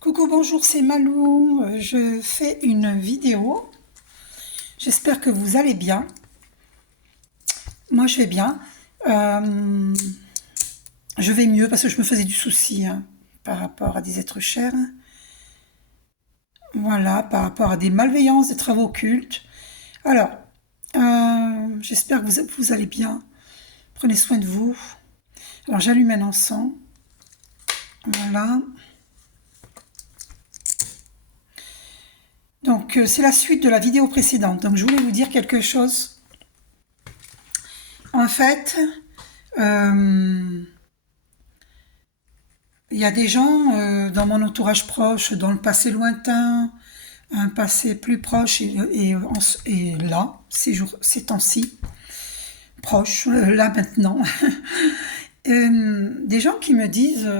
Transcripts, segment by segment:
Coucou, bonjour, c'est Malou. Je fais une vidéo. J'espère que vous allez bien. Moi, je vais bien. Euh, je vais mieux parce que je me faisais du souci par rapport à des êtres chers. Voilà, par rapport à des malveillances, des travaux occultes. Alors, j'espère que vous allez bien. Prenez soin de vous. Alors, j'allume un encens. Voilà. Donc, c'est la suite de la vidéo précédente. Donc, je voulais vous dire quelque chose. En fait, euh, il y a des gens dans mon entourage proche, dans le passé lointain, un passé plus proche et là, ces temps-ci, proche, là maintenant, des gens qui me disent,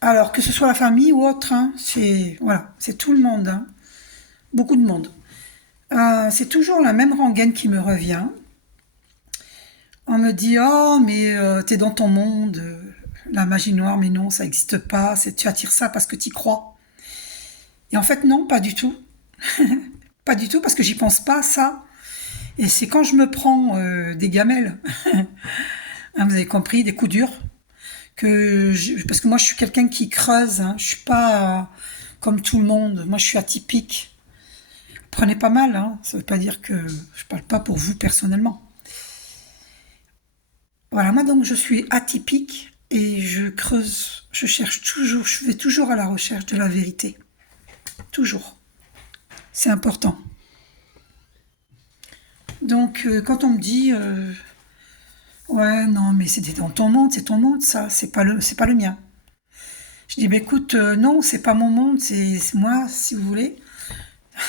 alors que ce soit la famille ou autre, c'est voilà, c'est tout le monde, beaucoup de monde. C'est toujours la même rengaine qui me revient. On me dit oh mais t'es dans ton monde, la magie noire, mais non ça n'existe pas, tu attires ça parce que tu y crois. Et en fait non, pas du tout. Pas du tout parce que j'y pense pas ça. Et c'est quand je me prends des gamelles, vous avez compris, des coups durs, parce que moi je suis quelqu'un qui creuse, je suis pas comme tout le monde, moi je suis atypique. Prenez pas mal, ça veut pas dire que je parle pas pour vous personnellement. Voilà, moi donc je suis atypique et je creuse, je cherche toujours, je vais toujours à la recherche de la vérité. Toujours. C'est important. Donc quand on me dit ouais non mais c'était dans ton monde, c'est ton monde ça, c'est pas le mien. Je dis bah écoute non, c'est pas mon monde, c'est moi si vous voulez.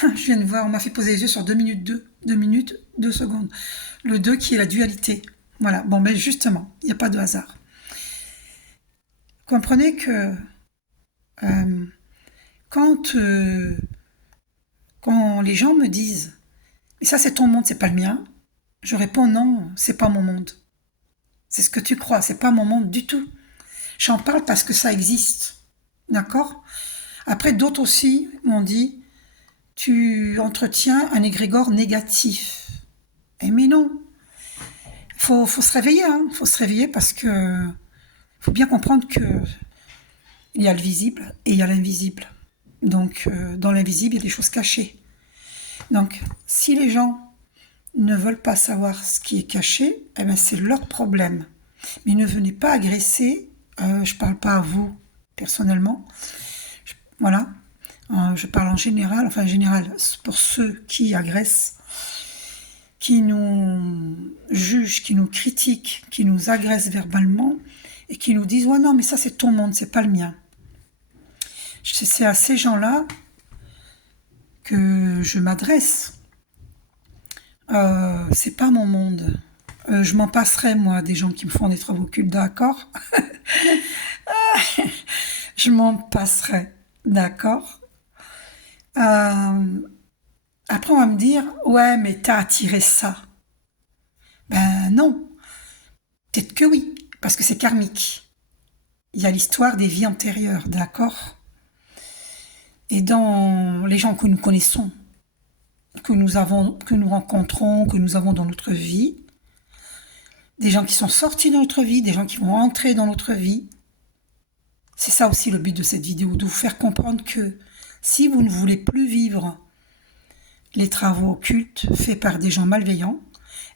Je viens de voir, on m'a fait poser les yeux sur 2 minutes 2 secondes. Le 2 qui est la dualité. Voilà, bon ben justement, il n'y a pas de hasard. Comprenez que euh, quand, euh, quand les gens me disent mais ça c'est ton monde, c'est pas le mien, je réponds non, c'est pas mon monde. C'est ce que tu crois, c'est pas mon monde du tout. J'en parle parce que ça existe. D'accord. Après, d'autres aussi m'ont dit tu entretiens un égrégore négatif. Et mais non, faut se réveiller, faut se réveiller parce que faut bien comprendre que il y a le visible et il y a l'invisible. Donc, dans l'invisible, il y a des choses cachées. Donc, si les gens ne veulent pas savoir ce qui est caché, eh ben, c'est leur problème. Mais ne venez pas agresser, je ne parle pas à vous personnellement, voilà, je parle en général, enfin en général, pour ceux qui agressent, qui nous jugent, qui nous critiquent, qui nous agressent verbalement et qui nous disent ouais non mais ça c'est ton monde, c'est pas le mien. C'est à ces gens-là que je m'adresse. C'est pas mon monde. Je m'en passerai, moi, des gens qui me font des travaux occultes, d'accord. Je m'en passerai, d'accord. Après, on va me dire, ouais, mais t'as attiré ça. Ben non, peut-être que oui, parce que c'est karmique. Il y a l'histoire des vies antérieures, d'accord. Et dans les gens que nous connaissons, que nous rencontrons, que nous avons dans notre vie, des gens qui sont sortis de notre vie, des gens qui vont entrer dans notre vie. C'est ça aussi le but de cette vidéo, de vous faire comprendre que si vous ne voulez plus vivre les travaux occultes faits par des gens malveillants,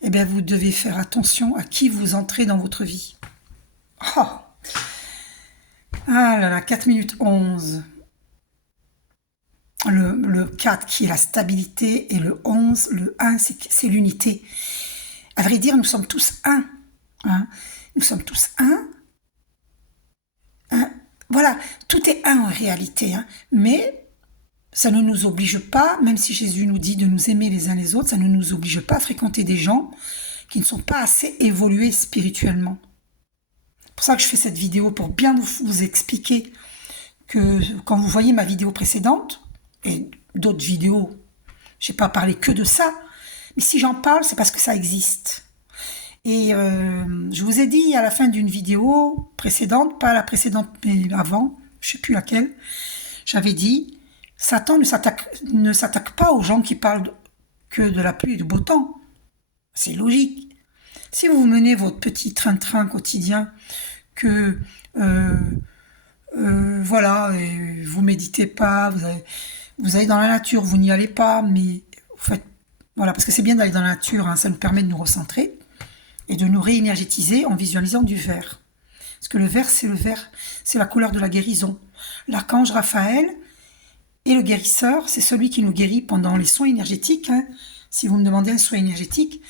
eh bien vous devez faire attention à qui vous entrez dans votre vie. Oh ah là là, 4 minutes 11. Le 4 qui est la stabilité et le 11, le 1 c'est l'unité. À vrai dire, nous sommes tous un. Nous sommes tous un. Voilà, tout est un en réalité. Mais ça ne nous oblige pas, même si Jésus nous dit de nous aimer les uns les autres, ça ne nous oblige pas à fréquenter des gens qui ne sont pas assez évolués spirituellement. C'est pour ça que je fais cette vidéo, pour bien vous expliquer que quand vous voyez ma vidéo précédente, et d'autres vidéos, je n'ai pas parlé que de ça, mais si j'en parle, c'est parce que ça existe. Et je vous ai dit à la fin d'une vidéo précédente, pas la précédente mais avant, je sais plus laquelle, j'avais dit, Satan ne s'attaque pas aux gens qui parlent que de la pluie et du beau temps. C'est logique. Si vous menez votre petit train-train quotidien, que voilà, et vous méditez pas, vous allez dans la nature, vous n'y allez pas, mais vous faites, voilà, parce que c'est bien d'aller dans la nature, hein, ça nous permet de nous recentrer et de nous réénergétiser en visualisant du vert. Parce que le vert, c'est la couleur de la guérison. L'archange Raphaël et le guérisseur, c'est celui qui nous guérit pendant les soins énergétiques. Hein. Si vous me demandez un soin énergétique,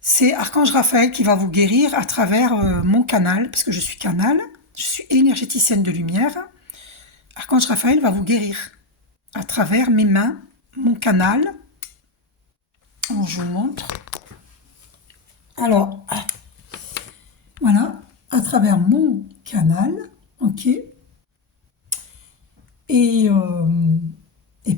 c'est Archange Raphaël qui va vous guérir à travers mon canal, parce que je suis canal, je suis énergéticienne de lumière. Archange Raphaël va vous guérir à travers mes mains, mon canal. Alors, je vous montre. Alors, voilà, à travers mon canal, ok. Et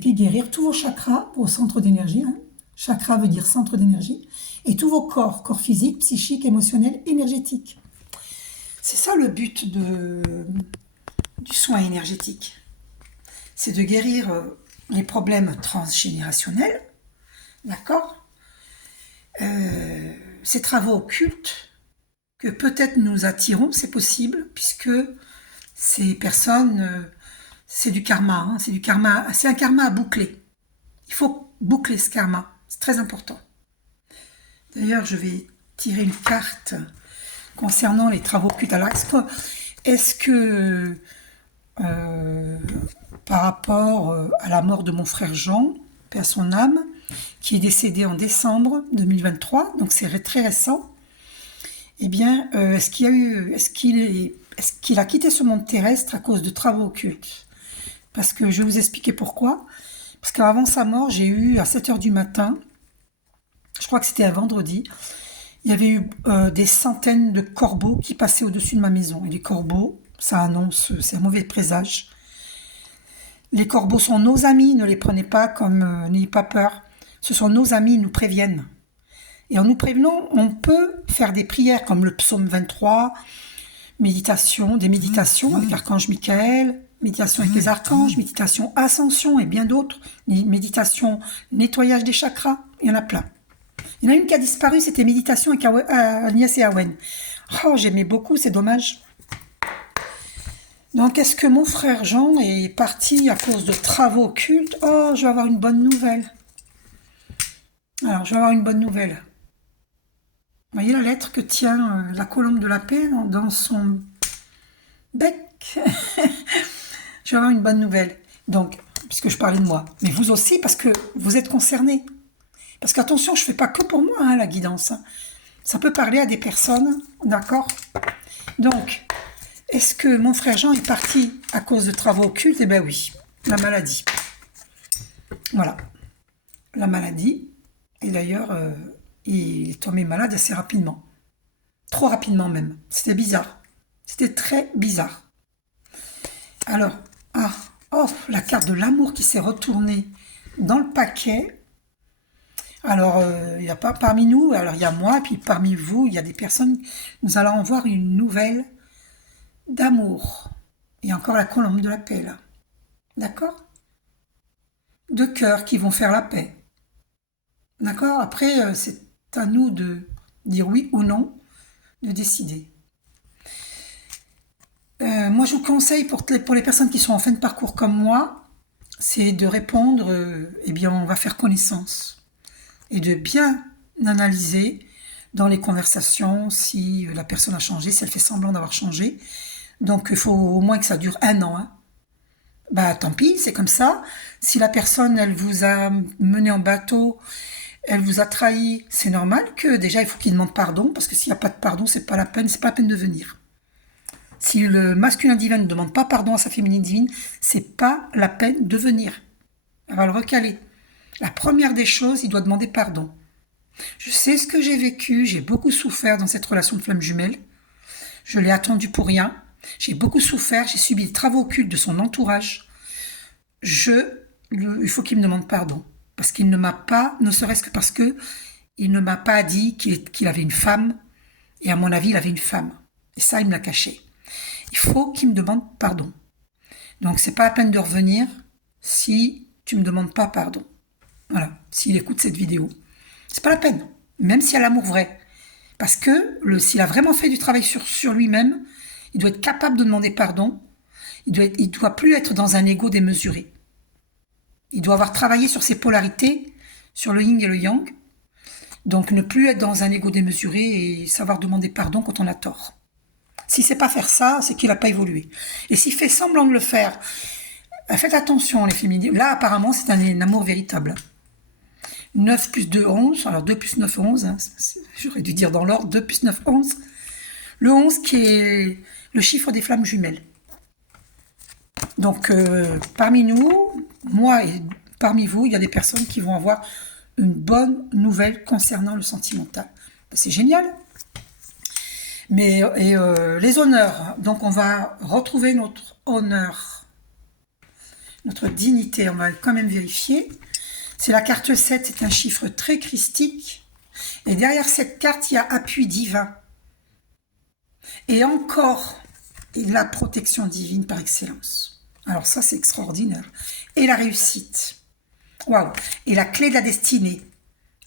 puis guérir tous vos chakras, vos centres d'énergie. Hein. Chakra veut dire centre d'énergie. Et tous vos corps physiques, psychiques, émotionnels, énergétiques. C'est ça le but du soin énergétique. C'est de guérir les problèmes transgénérationnels, d'accord, ces travaux occultes que peut-être nous attirons, c'est possible, puisque ces personnes, c'est du karma, hein, c'est un karma à boucler. Il faut boucler ce karma, c'est très important. D'ailleurs, je vais tirer une carte concernant les travaux occultes. Alors, est-ce que par rapport à la mort de mon frère Jean, paix à son âme, qui est décédé en décembre 2023, donc c'est très récent, eh bien, est-ce qu'il a quitté ce monde terrestre à cause de travaux occultes? Parce que je vais vous expliquer pourquoi. Parce qu'avant sa mort, j'ai eu à 7h du matin, je crois que c'était un vendredi, il y avait eu des centaines de corbeaux qui passaient au-dessus de ma maison. Et les corbeaux, ça annonce, c'est un mauvais présage. Les corbeaux sont nos amis, ne les prenez pas comme, n'ayez pas peur. Ce sont nos amis, ils nous préviennent. Et en nous prévenant, on peut faire des prières comme le psaume 23, des méditations avec l'archange Michael, méditation avec les archanges, méditation ascension et bien d'autres, méditation nettoyage des chakras, il y en a plein. Il y en a une qui a disparu, c'était méditation avec Agnès et Awen. Oh, j'aimais beaucoup, c'est dommage. Donc, est-ce que mon frère Jean est parti à cause de travaux occultes? Oh, je vais avoir une bonne nouvelle. Alors, je vais avoir une bonne nouvelle. Vous voyez la lettre que tient la colombe de la paix dans son bec? Je vais avoir une bonne nouvelle. Donc, puisque je parlais de moi, mais vous aussi, parce que vous êtes concernés. Parce qu'attention, je ne fais pas que pour moi, hein, la guidance. Ça peut parler à des personnes, d'accord? Donc, est-ce que mon frère Jean est parti à cause de travaux occultes? Eh bien oui, la maladie. Voilà, la maladie. Et d'ailleurs, il est tombé malade assez rapidement. Trop rapidement même. C'était bizarre. C'était très bizarre. Alors, la carte de l'amour qui s'est retournée dans le paquet. Alors, il n'y a pas parmi nous, alors il y a moi, puis parmi vous, il y a des personnes, nous allons voir une nouvelle d'amour. Il y a encore la colombe de la paix, là. D'accord? De cœurs qui vont faire la paix. D'accord? Après, c'est à nous de dire oui ou non, de décider. Moi, je vous conseille pour les personnes qui sont en fin de parcours comme moi, c'est de répondre, eh bien, on va faire connaissance. Et de bien analyser dans les conversations si la personne a changé, si elle fait semblant d'avoir changé. Donc, il faut au moins que ça dure 1 an. Hein. Bah, tant pis, c'est comme ça. Si la personne, elle vous a mené en bateau, elle vous a trahi, c'est normal que déjà, il faut qu'il demande pardon, parce que s'il n'y a pas de pardon, c'est pas la peine de venir. Si le masculin divin ne demande pas pardon à sa féminine divine, c'est pas la peine de venir. Elle va le recaler. La première des choses, il doit demander pardon. Je sais ce que j'ai vécu, j'ai beaucoup souffert dans cette relation de flamme jumelle. Je l'ai attendu pour rien. J'ai beaucoup souffert, j'ai subi les travaux occultes de son entourage. Il faut qu'il me demande pardon. Parce qu'il ne m'a pas, ne serait-ce que parce que il ne m'a pas dit qu'il avait une femme. Et à mon avis, il avait une femme. Et ça, il me l'a caché. Il faut qu'il me demande pardon. Donc, c'est pas la peine de revenir si tu me demandes pas pardon. Voilà, s'il écoute cette vidéo. C'est pas la peine, même s'il y a l'amour vrai. Parce que s'il a vraiment fait du travail sur lui-même, il doit être capable de demander pardon. Il doit plus être dans un ego démesuré. Il doit avoir travaillé sur ses polarités, sur le yin et le yang. Donc ne plus être dans un ego démesuré et savoir demander pardon quand on a tort. S'il ne sait pas faire ça, c'est qu'il n'a pas évolué. Et s'il fait semblant de le faire, faites attention les féminines. Là apparemment c'est un amour véritable. 9 plus 2, 11. Alors 2 plus 9, 11. Hein, j'aurais dû dire dans l'ordre. 2 plus 9, 11. Le 11 qui est le chiffre des flammes jumelles. Donc, parmi nous, moi et parmi vous, il y a des personnes qui vont avoir une bonne nouvelle concernant le sentimental. C'est génial. Mais les honneurs, donc on va retrouver notre honneur, notre dignité, on va quand même vérifier. C'est la carte 7, c'est un chiffre très christique. Et derrière cette carte, il y a appui divin. Et encore, la protection divine par excellence. Alors ça, c'est extraordinaire. Et la réussite. Waouh. Et la clé de la destinée.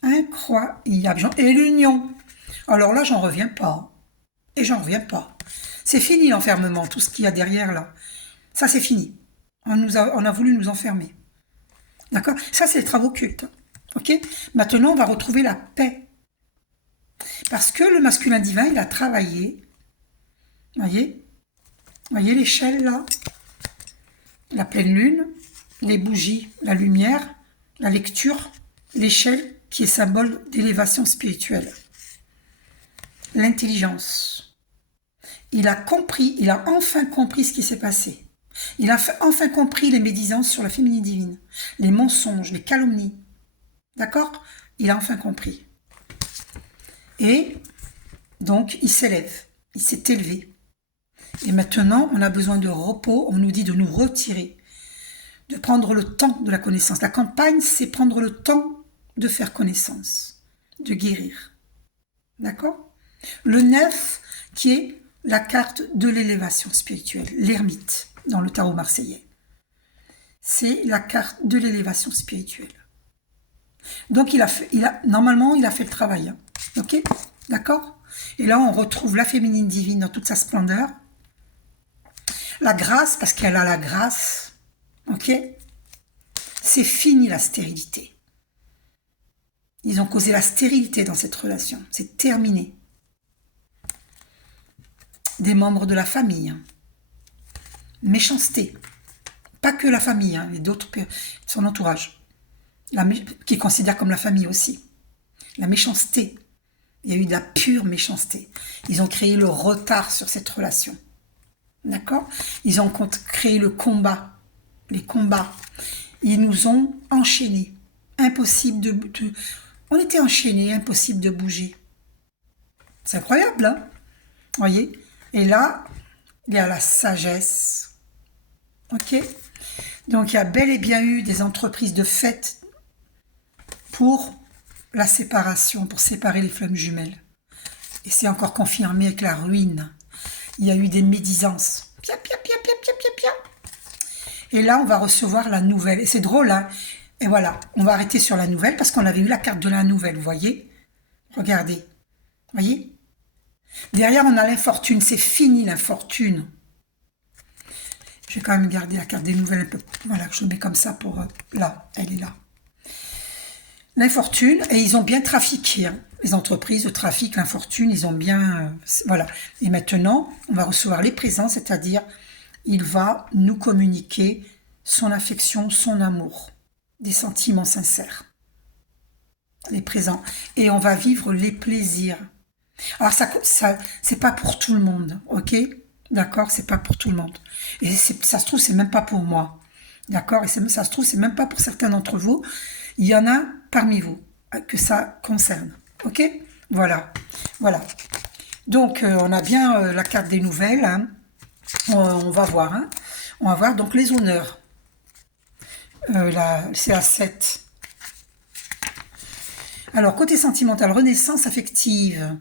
Incroyable. Et l'union. Alors là, j'en reviens pas. Et j'en reviens pas. C'est fini l'enfermement, tout ce qu'il y a derrière là. Ça, c'est fini. On a voulu nous enfermer. D'accord? Ça, c'est les travaux occultes. Ok? Maintenant, on va retrouver la paix. Parce que le masculin divin, il a travaillé. Voyez l'échelle là? La pleine lune, les bougies, la lumière, la lecture, l'échelle qui est symbole d'élévation spirituelle. L'intelligence. Il a enfin compris ce qui s'est passé. Il a enfin compris les médisances sur la féminine divine, les mensonges, les calomnies. D'accord? Il a enfin compris. Et donc, il s'élève, il s'est élevé. Et maintenant, on a besoin de repos, on nous dit de nous retirer, de prendre le temps de la connaissance. La campagne, c'est prendre le temps de faire connaissance, de guérir. D'accord? Le 9, qui est la carte de l'élévation spirituelle, l'ermite, dans le tarot marseillais. C'est la carte de l'élévation spirituelle. Donc, normalement, il a fait le travail. Hein. Ok? D'accord? Et là, on retrouve la féminine divine dans toute sa splendeur. La grâce, parce qu'elle a la grâce, ok? C'est fini la stérilité. Ils ont causé la stérilité dans cette relation. C'est terminé. Des membres de la famille. Méchanceté. Pas que la famille, hein, mais d'autres, son entourage. Qui considère comme la famille aussi. La méchanceté. Il y a eu de la pure méchanceté. Ils ont créé le retard sur cette relation. D'accord? Ils ont créé le combat, les combats. Ils nous ont enchaînés. Impossible on était enchaînés, impossible de bouger. C'est incroyable, hein? Voyez? Et là, il y a la sagesse. Ok? Donc, il y a bel et bien eu des entreprises de fête pour la séparation, pour séparer les flammes jumelles. Et c'est encore confirmé avec la ruine. Il y a eu des médisances. Pia, pia, pia, pia, pia, pia, pia. Et là, on va recevoir la nouvelle. Et c'est drôle, hein? Et voilà, on va arrêter sur la nouvelle parce qu'on avait eu la carte de la nouvelle, vous voyez? Regardez. Vous voyez? Derrière, on a l'infortune. C'est fini, l'infortune. Je vais quand même garder la carte des nouvelles un peu. Voilà, je le mets comme ça pour... là, elle est là. L'infortune, et ils ont bien trafiqué. Hein. Les entreprises de trafic, l'infortune, ils ont bien... voilà. Et maintenant, on va recevoir les présents, c'est-à-dire, il va nous communiquer son affection, son amour, des sentiments sincères. Les présents. Et on va vivre les plaisirs. Alors, ça c'est pas pour tout le monde, ok? D'accord? C'est pas pour tout le monde. Et ça se trouve, c'est même pas pour moi. D'accord? Et ça se trouve, c'est même pas pour certains d'entre vous. Il y en a parmi vous que ça concerne. Ok? Voilà. Voilà. Donc, on a bien la carte des nouvelles. Hein. On va voir. Hein. On va voir donc les honneurs. C'est la 7. Alors, côté sentimental, renaissance affective.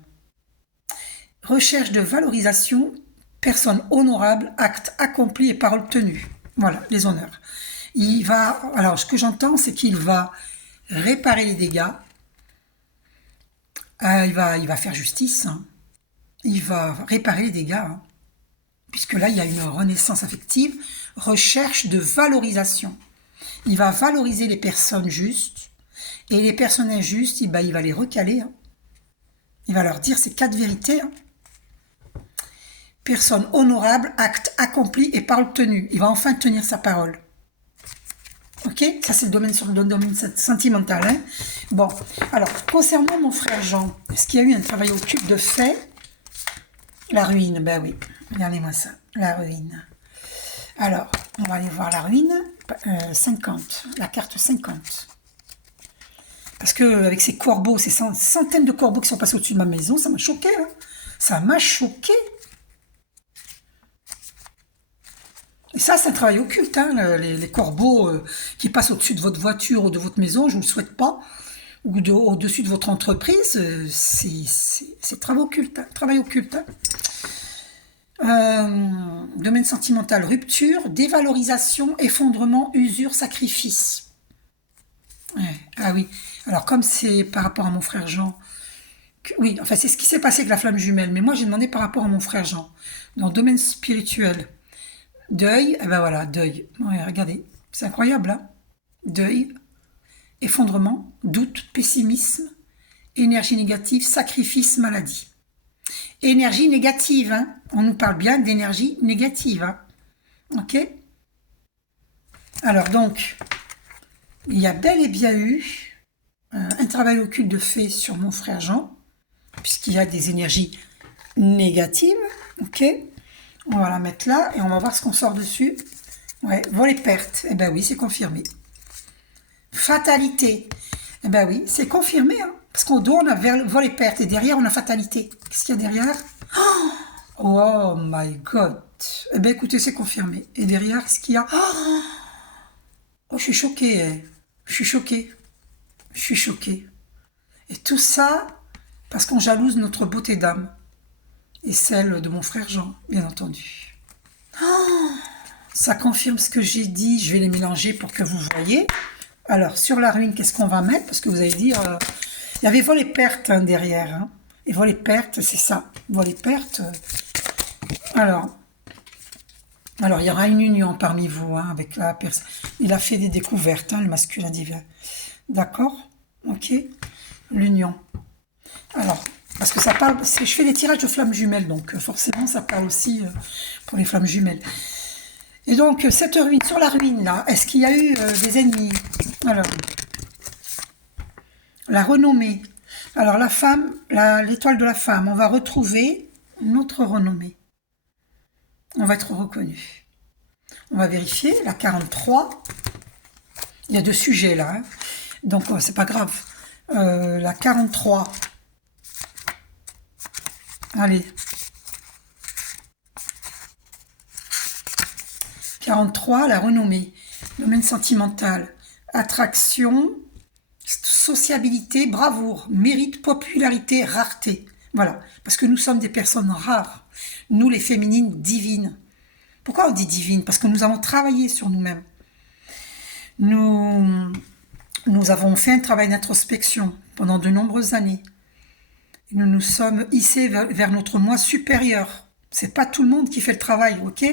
Recherche de valorisation Personne honorable, acte accompli et parole tenue. Voilà, les honneurs. Il va, alors ce que j'entends, c'est qu'il va réparer les dégâts. Il va faire justice. Hein. Il va réparer les dégâts. Hein. Puisque là, il y a une renaissance affective, recherche de valorisation. Il va valoriser les personnes justes. Et les personnes injustes, il va les recaler. Hein. Il va leur dire ces 4 vérités. Hein. Personne honorable, acte accompli et parole tenue. Il va enfin tenir sa parole. Ok, ça c'est le domaine sur le domaine sentimental. Hein. Bon, alors concernant mon frère Jean, est-ce qu'il y a eu un travail occulte de fait? La ruine, ben oui, regardez-moi ça, la ruine. Alors, on va aller voir la ruine, 50, la carte 50. Parce que avec ces corbeaux, ces centaines de corbeaux qui sont passés au-dessus de ma maison, ça m'a choqué. Hein. Ça m'a choqué. Et ça, c'est un travail occulte, hein, les corbeaux qui passent au-dessus de votre voiture ou de votre maison, je ne vous le souhaite pas, ou au-dessus de votre entreprise, c'est travail occulte. Hein, travail occulte. Hein. Domaine sentimental, rupture, dévalorisation, effondrement, usure, sacrifice. Ouais, ah oui, alors comme c'est par rapport à mon frère Jean, oui, enfin c'est ce qui s'est passé avec la flamme jumelle, mais moi j'ai demandé par rapport à mon frère Jean, dans le domaine spirituel. Deuil, eh ben voilà, deuil. Ouais, regardez, c'est incroyable, hein. Deuil, effondrement, doute, pessimisme, énergie négative, sacrifice, maladie. Énergie négative, hein. On nous parle bien d'énergie négative, hein. Ok. Alors donc, il y a bel et bien eu un travail occulte de fait sur mon frère Jean, puisqu'il y a des énergies négatives, ok. On va la mettre là et on va voir ce qu'on sort dessus. Ouais, vol et perte. Eh ben oui, c'est confirmé. Fatalité. Eh ben oui, c'est confirmé. Hein, parce qu'au dos, on a vol et perte. Et derrière, on a fatalité. Qu'est-ce qu'il y a derrière? Oh my God. Eh ben écoutez, c'est confirmé. Et derrière, qu'est-ce qu'il y a? Oh, je suis choquée. Hein. Je suis choquée. Je suis choquée. Et tout ça, parce qu'on jalouse notre beauté d'âme. Et celle de mon frère Jean, bien entendu. Ça confirme ce que j'ai dit, je vais les mélanger pour que vous voyez. Alors, sur la ruine, qu'est-ce qu'on va mettre? Parce que vous allez dire, il y avait vol et perte hein, derrière. Hein. Et vol et perte, c'est ça. Vol et perte. Alors, il y aura une union parmi vous hein, avec la personne. Il a fait des découvertes, hein, le masculin divin. D'accord? Ok? L'union. Alors, parce que ça parle, je fais des tirages de flammes jumelles, donc forcément ça parle aussi pour les flammes jumelles. Et donc, cette ruine, sur la ruine là, est-ce qu'il y a eu des ennemis? Alors, la renommée. Alors, la femme, l'étoile de la femme, on va retrouver notre renommée. On va être reconnu. On va vérifier, la 43. Il y a 2 sujets là, hein. Donc c'est pas grave. La 43. Allez. 43, la renommée. Domaine sentimental. Attraction, sociabilité, bravoure, mérite, popularité, rareté. Voilà. Parce que nous sommes des personnes rares. Nous, les féminines divines. Pourquoi on dit divines? Parce que nous avons travaillé sur nous-mêmes. Nous avons fait un travail d'introspection pendant de nombreuses années. Nous nous sommes hissés vers notre moi supérieur. C'est pas tout le monde qui fait le travail, ok?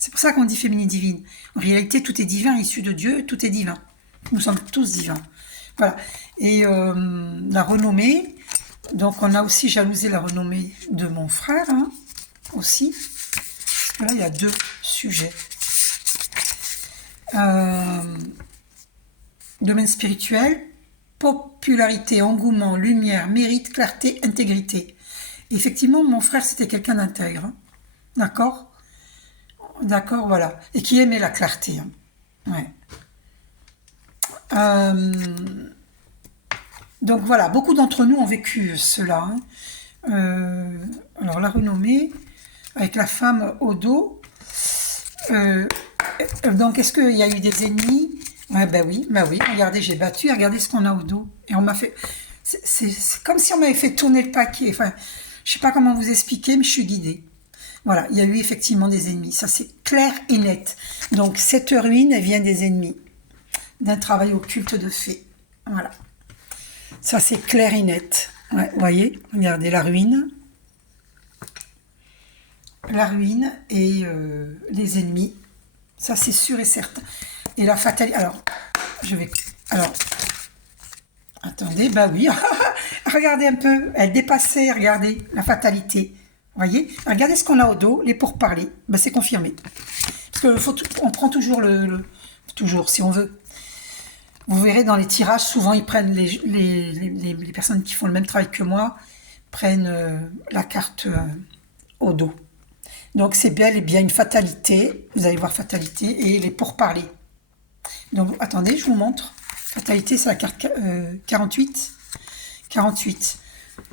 C'est pour ça qu'on dit féminine divine. En réalité, tout est divin, issu de Dieu, tout est divin. Nous sommes tous divins. Voilà. Et la renommée, donc on a aussi jalousé la renommée de mon frère, hein, aussi. Là, il y a 2 sujets. Domaine spirituel, popularité, engouement, lumière, mérite, clarté, intégrité. Et effectivement, mon frère, c'était quelqu'un d'intègre. Hein. D'accord? D'accord, voilà. Et qui aimait la clarté. Hein. Ouais. Donc voilà, beaucoup d'entre nous ont vécu cela. Hein. Alors la renommée, avec la femme au dos. Donc est-ce qu'il y a eu des ennemis? Ouais, ben oui, regardez, j'ai battu, regardez ce qu'on a au dos. Et on m'a fait... C'est comme si on m'avait fait tourner le paquet. Enfin, je sais pas comment vous expliquer, mais je suis guidée. Voilà, il y a eu effectivement des ennemis. Ça, c'est clair et net. Donc, cette ruine, elle vient des ennemis, d'un travail occulte de fées. Voilà. Ça, c'est clair et net. Ouais, vous voyez, regardez la ruine. La ruine et les ennemis. Ça, c'est sûr et certain. Et la fatalité... Alors, je vais... Alors, attendez, bah oui. Regardez un peu. Elle dépassait, regardez, la fatalité. Vous voyez? Regardez ce qu'on a au dos, les pourparlers. Ben, c'est confirmé. Parce que on prend toujours toujours, si on veut. Vous verrez dans les tirages, souvent ils prennent les personnes qui font le même travail que moi, prennent la carte au dos. Donc c'est bel et bien une fatalité. Vous allez voir fatalité et les pourparlers. Donc attendez, je vous montre. Fatalité, c'est la carte 48. 48.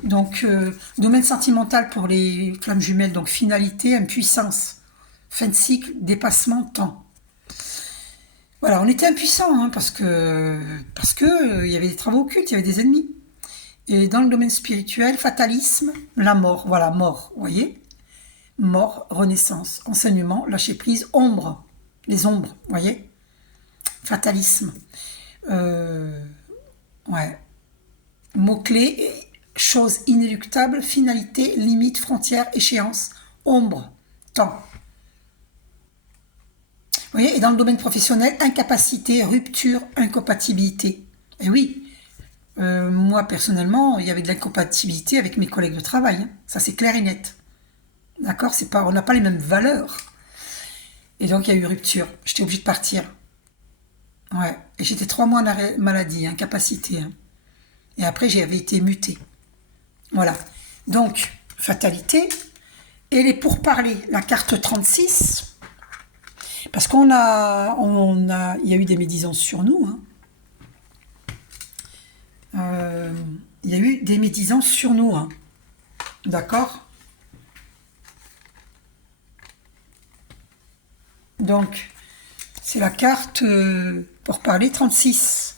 Donc, domaine sentimental pour les flammes jumelles, donc finalité, impuissance, fin de cycle, dépassement, temps. Voilà, on était impuissants, hein, parce que il y avait des travaux occultes, il y avait des ennemis. Et dans le domaine spirituel, fatalisme, la mort, voilà, mort, vous voyez. Mort, renaissance, enseignement, lâcher prise, ombre, les ombres, vous voyez. Fatalisme. Ouais. Mots-clés, chose inéluctable, finalité, limite, frontière, échéance, ombre, temps. Vous voyez, et dans le domaine professionnel, incapacité, rupture, incompatibilité. Et oui, moi personnellement, il y avait de l'incompatibilité avec mes collègues de travail. Hein. Ça, c'est clair et net. D'accord, c'est pas, on n'a pas les mêmes valeurs. Et donc, il y a eu rupture. J'étais obligée de partir. Ouais. Et j'étais 3 mois en arrêt maladie, incapacité. Hein. Et après, j'avais été mutée. Voilà. Donc, fatalité. Et les pourparlers, la carte 36. Parce il y a eu des médisances sur nous. Hein. Il y a eu des médisances sur nous. Hein. D'accord? Donc, c'est la carte pourparlers 36.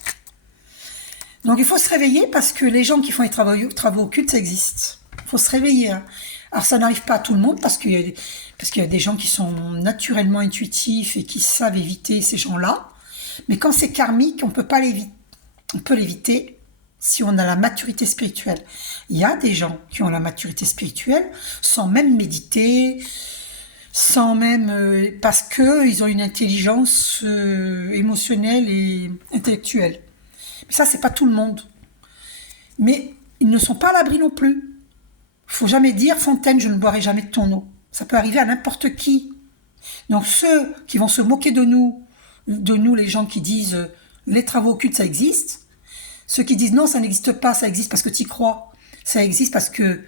Donc, il faut se réveiller parce que les gens qui font les travaux occultes, ça existe. Il faut se réveiller. Hein. Alors, ça n'arrive pas à tout le monde parce qu'il y a des gens qui sont naturellement intuitifs et qui savent éviter ces gens-là. Mais quand c'est karmique, on peut pas l'éviter. On peut l'éviter si on a la maturité spirituelle. Il y a des gens qui ont la maturité spirituelle sans même méditer, sans même... parce qu'ils ont une intelligence émotionnelle et intellectuelle. Mais ça, c'est pas tout le monde. Mais ils ne sont pas à l'abri non plus. Il faut jamais dire, Fontaine, je ne boirai jamais de ton eau. Ça peut arriver à n'importe qui. Donc ceux qui vont se moquer de nous les gens qui disent les travaux occultes, ça existe. Ceux qui disent non, ça n'existe pas, ça existe parce que tu y crois. Ça existe parce que,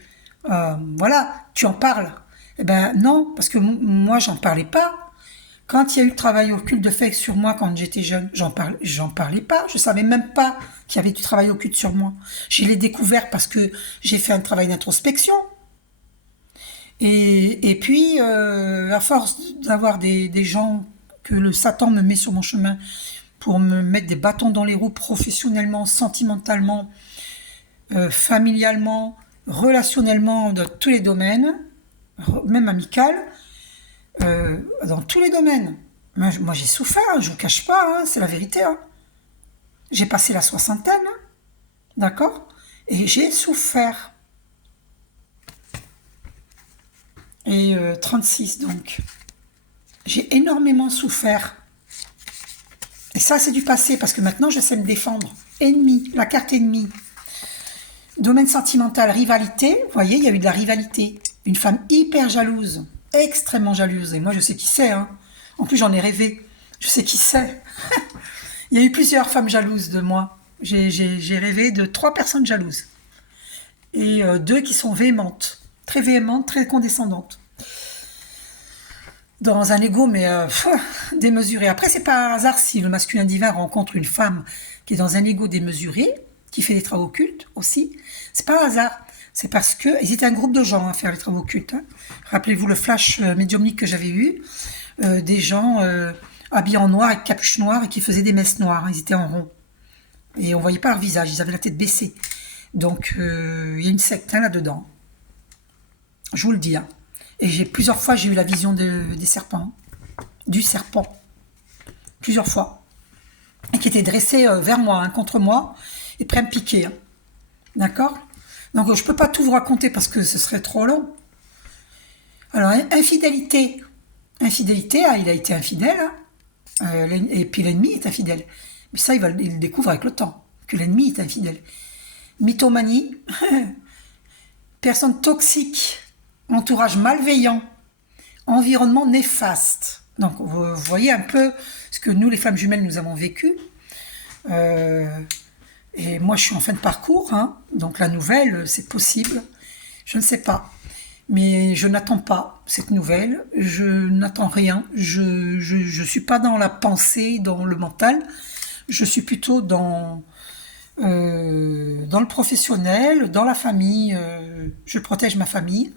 voilà, tu en parles. Eh ben non, parce que moi, j'en parlais pas. Quand il y a eu le travail occulte de fait sur moi quand j'étais jeune, j'en parlais pas. Je savais même pas qu'il y avait du travail occulte sur moi. Je l'ai découvert parce que j'ai fait un travail d'introspection. Et puis, à force d'avoir des gens que le Satan me met sur mon chemin pour me mettre des bâtons dans les roues professionnellement, sentimentalement, familialement, relationnellement, dans tous les domaines, même amical, dans tous les domaines. Moi j'ai souffert, hein, je vous cache pas, hein, c'est la vérité. Hein. J'ai passé la soixantaine, hein, d'accord? Et j'ai souffert. Et 36 donc. J'ai énormément souffert. Et ça c'est du passé, parce que maintenant je sais me défendre. Ennemi, la carte ennemie. Domaine sentimental, rivalité. Vous voyez, il y a eu de la rivalité. Une femme hyper jalouse, extrêmement jalouse. Et moi je sais qui c'est, hein. En plus, j'en ai rêvé. Je sais qui c'est. Il y a eu plusieurs femmes jalouses de moi. J'ai rêvé de 3 personnes jalouses. Et 2 qui sont véhémentes. Très véhémentes, très condescendantes. Dans un ego, mais démesuré. Après, c'est pas un hasard si le masculin divin rencontre une femme qui est dans un ego démesuré, qui fait des travaux occultes aussi. C'est pas un hasard. C'est parce que ils étaient un groupe de gens à faire les travaux occultes. Hein. Rappelez-vous le flash médiumnique que j'avais eu. Des gens habillés en noir avec capuche noire et qui faisaient des messes noires. Ils étaient en rond. Et on voyait pas leur visage, ils avaient la tête baissée. Donc, il y a une secte hein, là-dedans. Je vous le dis. Hein. Et plusieurs fois, j'ai eu la vision des serpents, du serpent, plusieurs fois, et qui était dressé vers moi, hein, contre moi, et prêt à me piquer. Hein. D'accord. Donc je peux pas tout vous raconter parce que ce serait trop long. Alors, infidélité. Infidélité, ah, il a été infidèle, hein. Et puis l'ennemi est infidèle. Mais ça, il le découvre avec le temps, que l'ennemi est infidèle. Mythomanie, personne toxique, entourage malveillant, environnement néfaste. Donc, vous voyez un peu ce que nous, les flammes jumelles, nous avons vécu. Et moi, je suis en fin de parcours, hein, donc la nouvelle, c'est possible. Je ne sais pas. Mais je n'attends pas cette nouvelle, je n'attends rien, je suis pas dans la pensée, dans le mental, je suis plutôt dans le professionnel, dans la famille, je protège ma famille,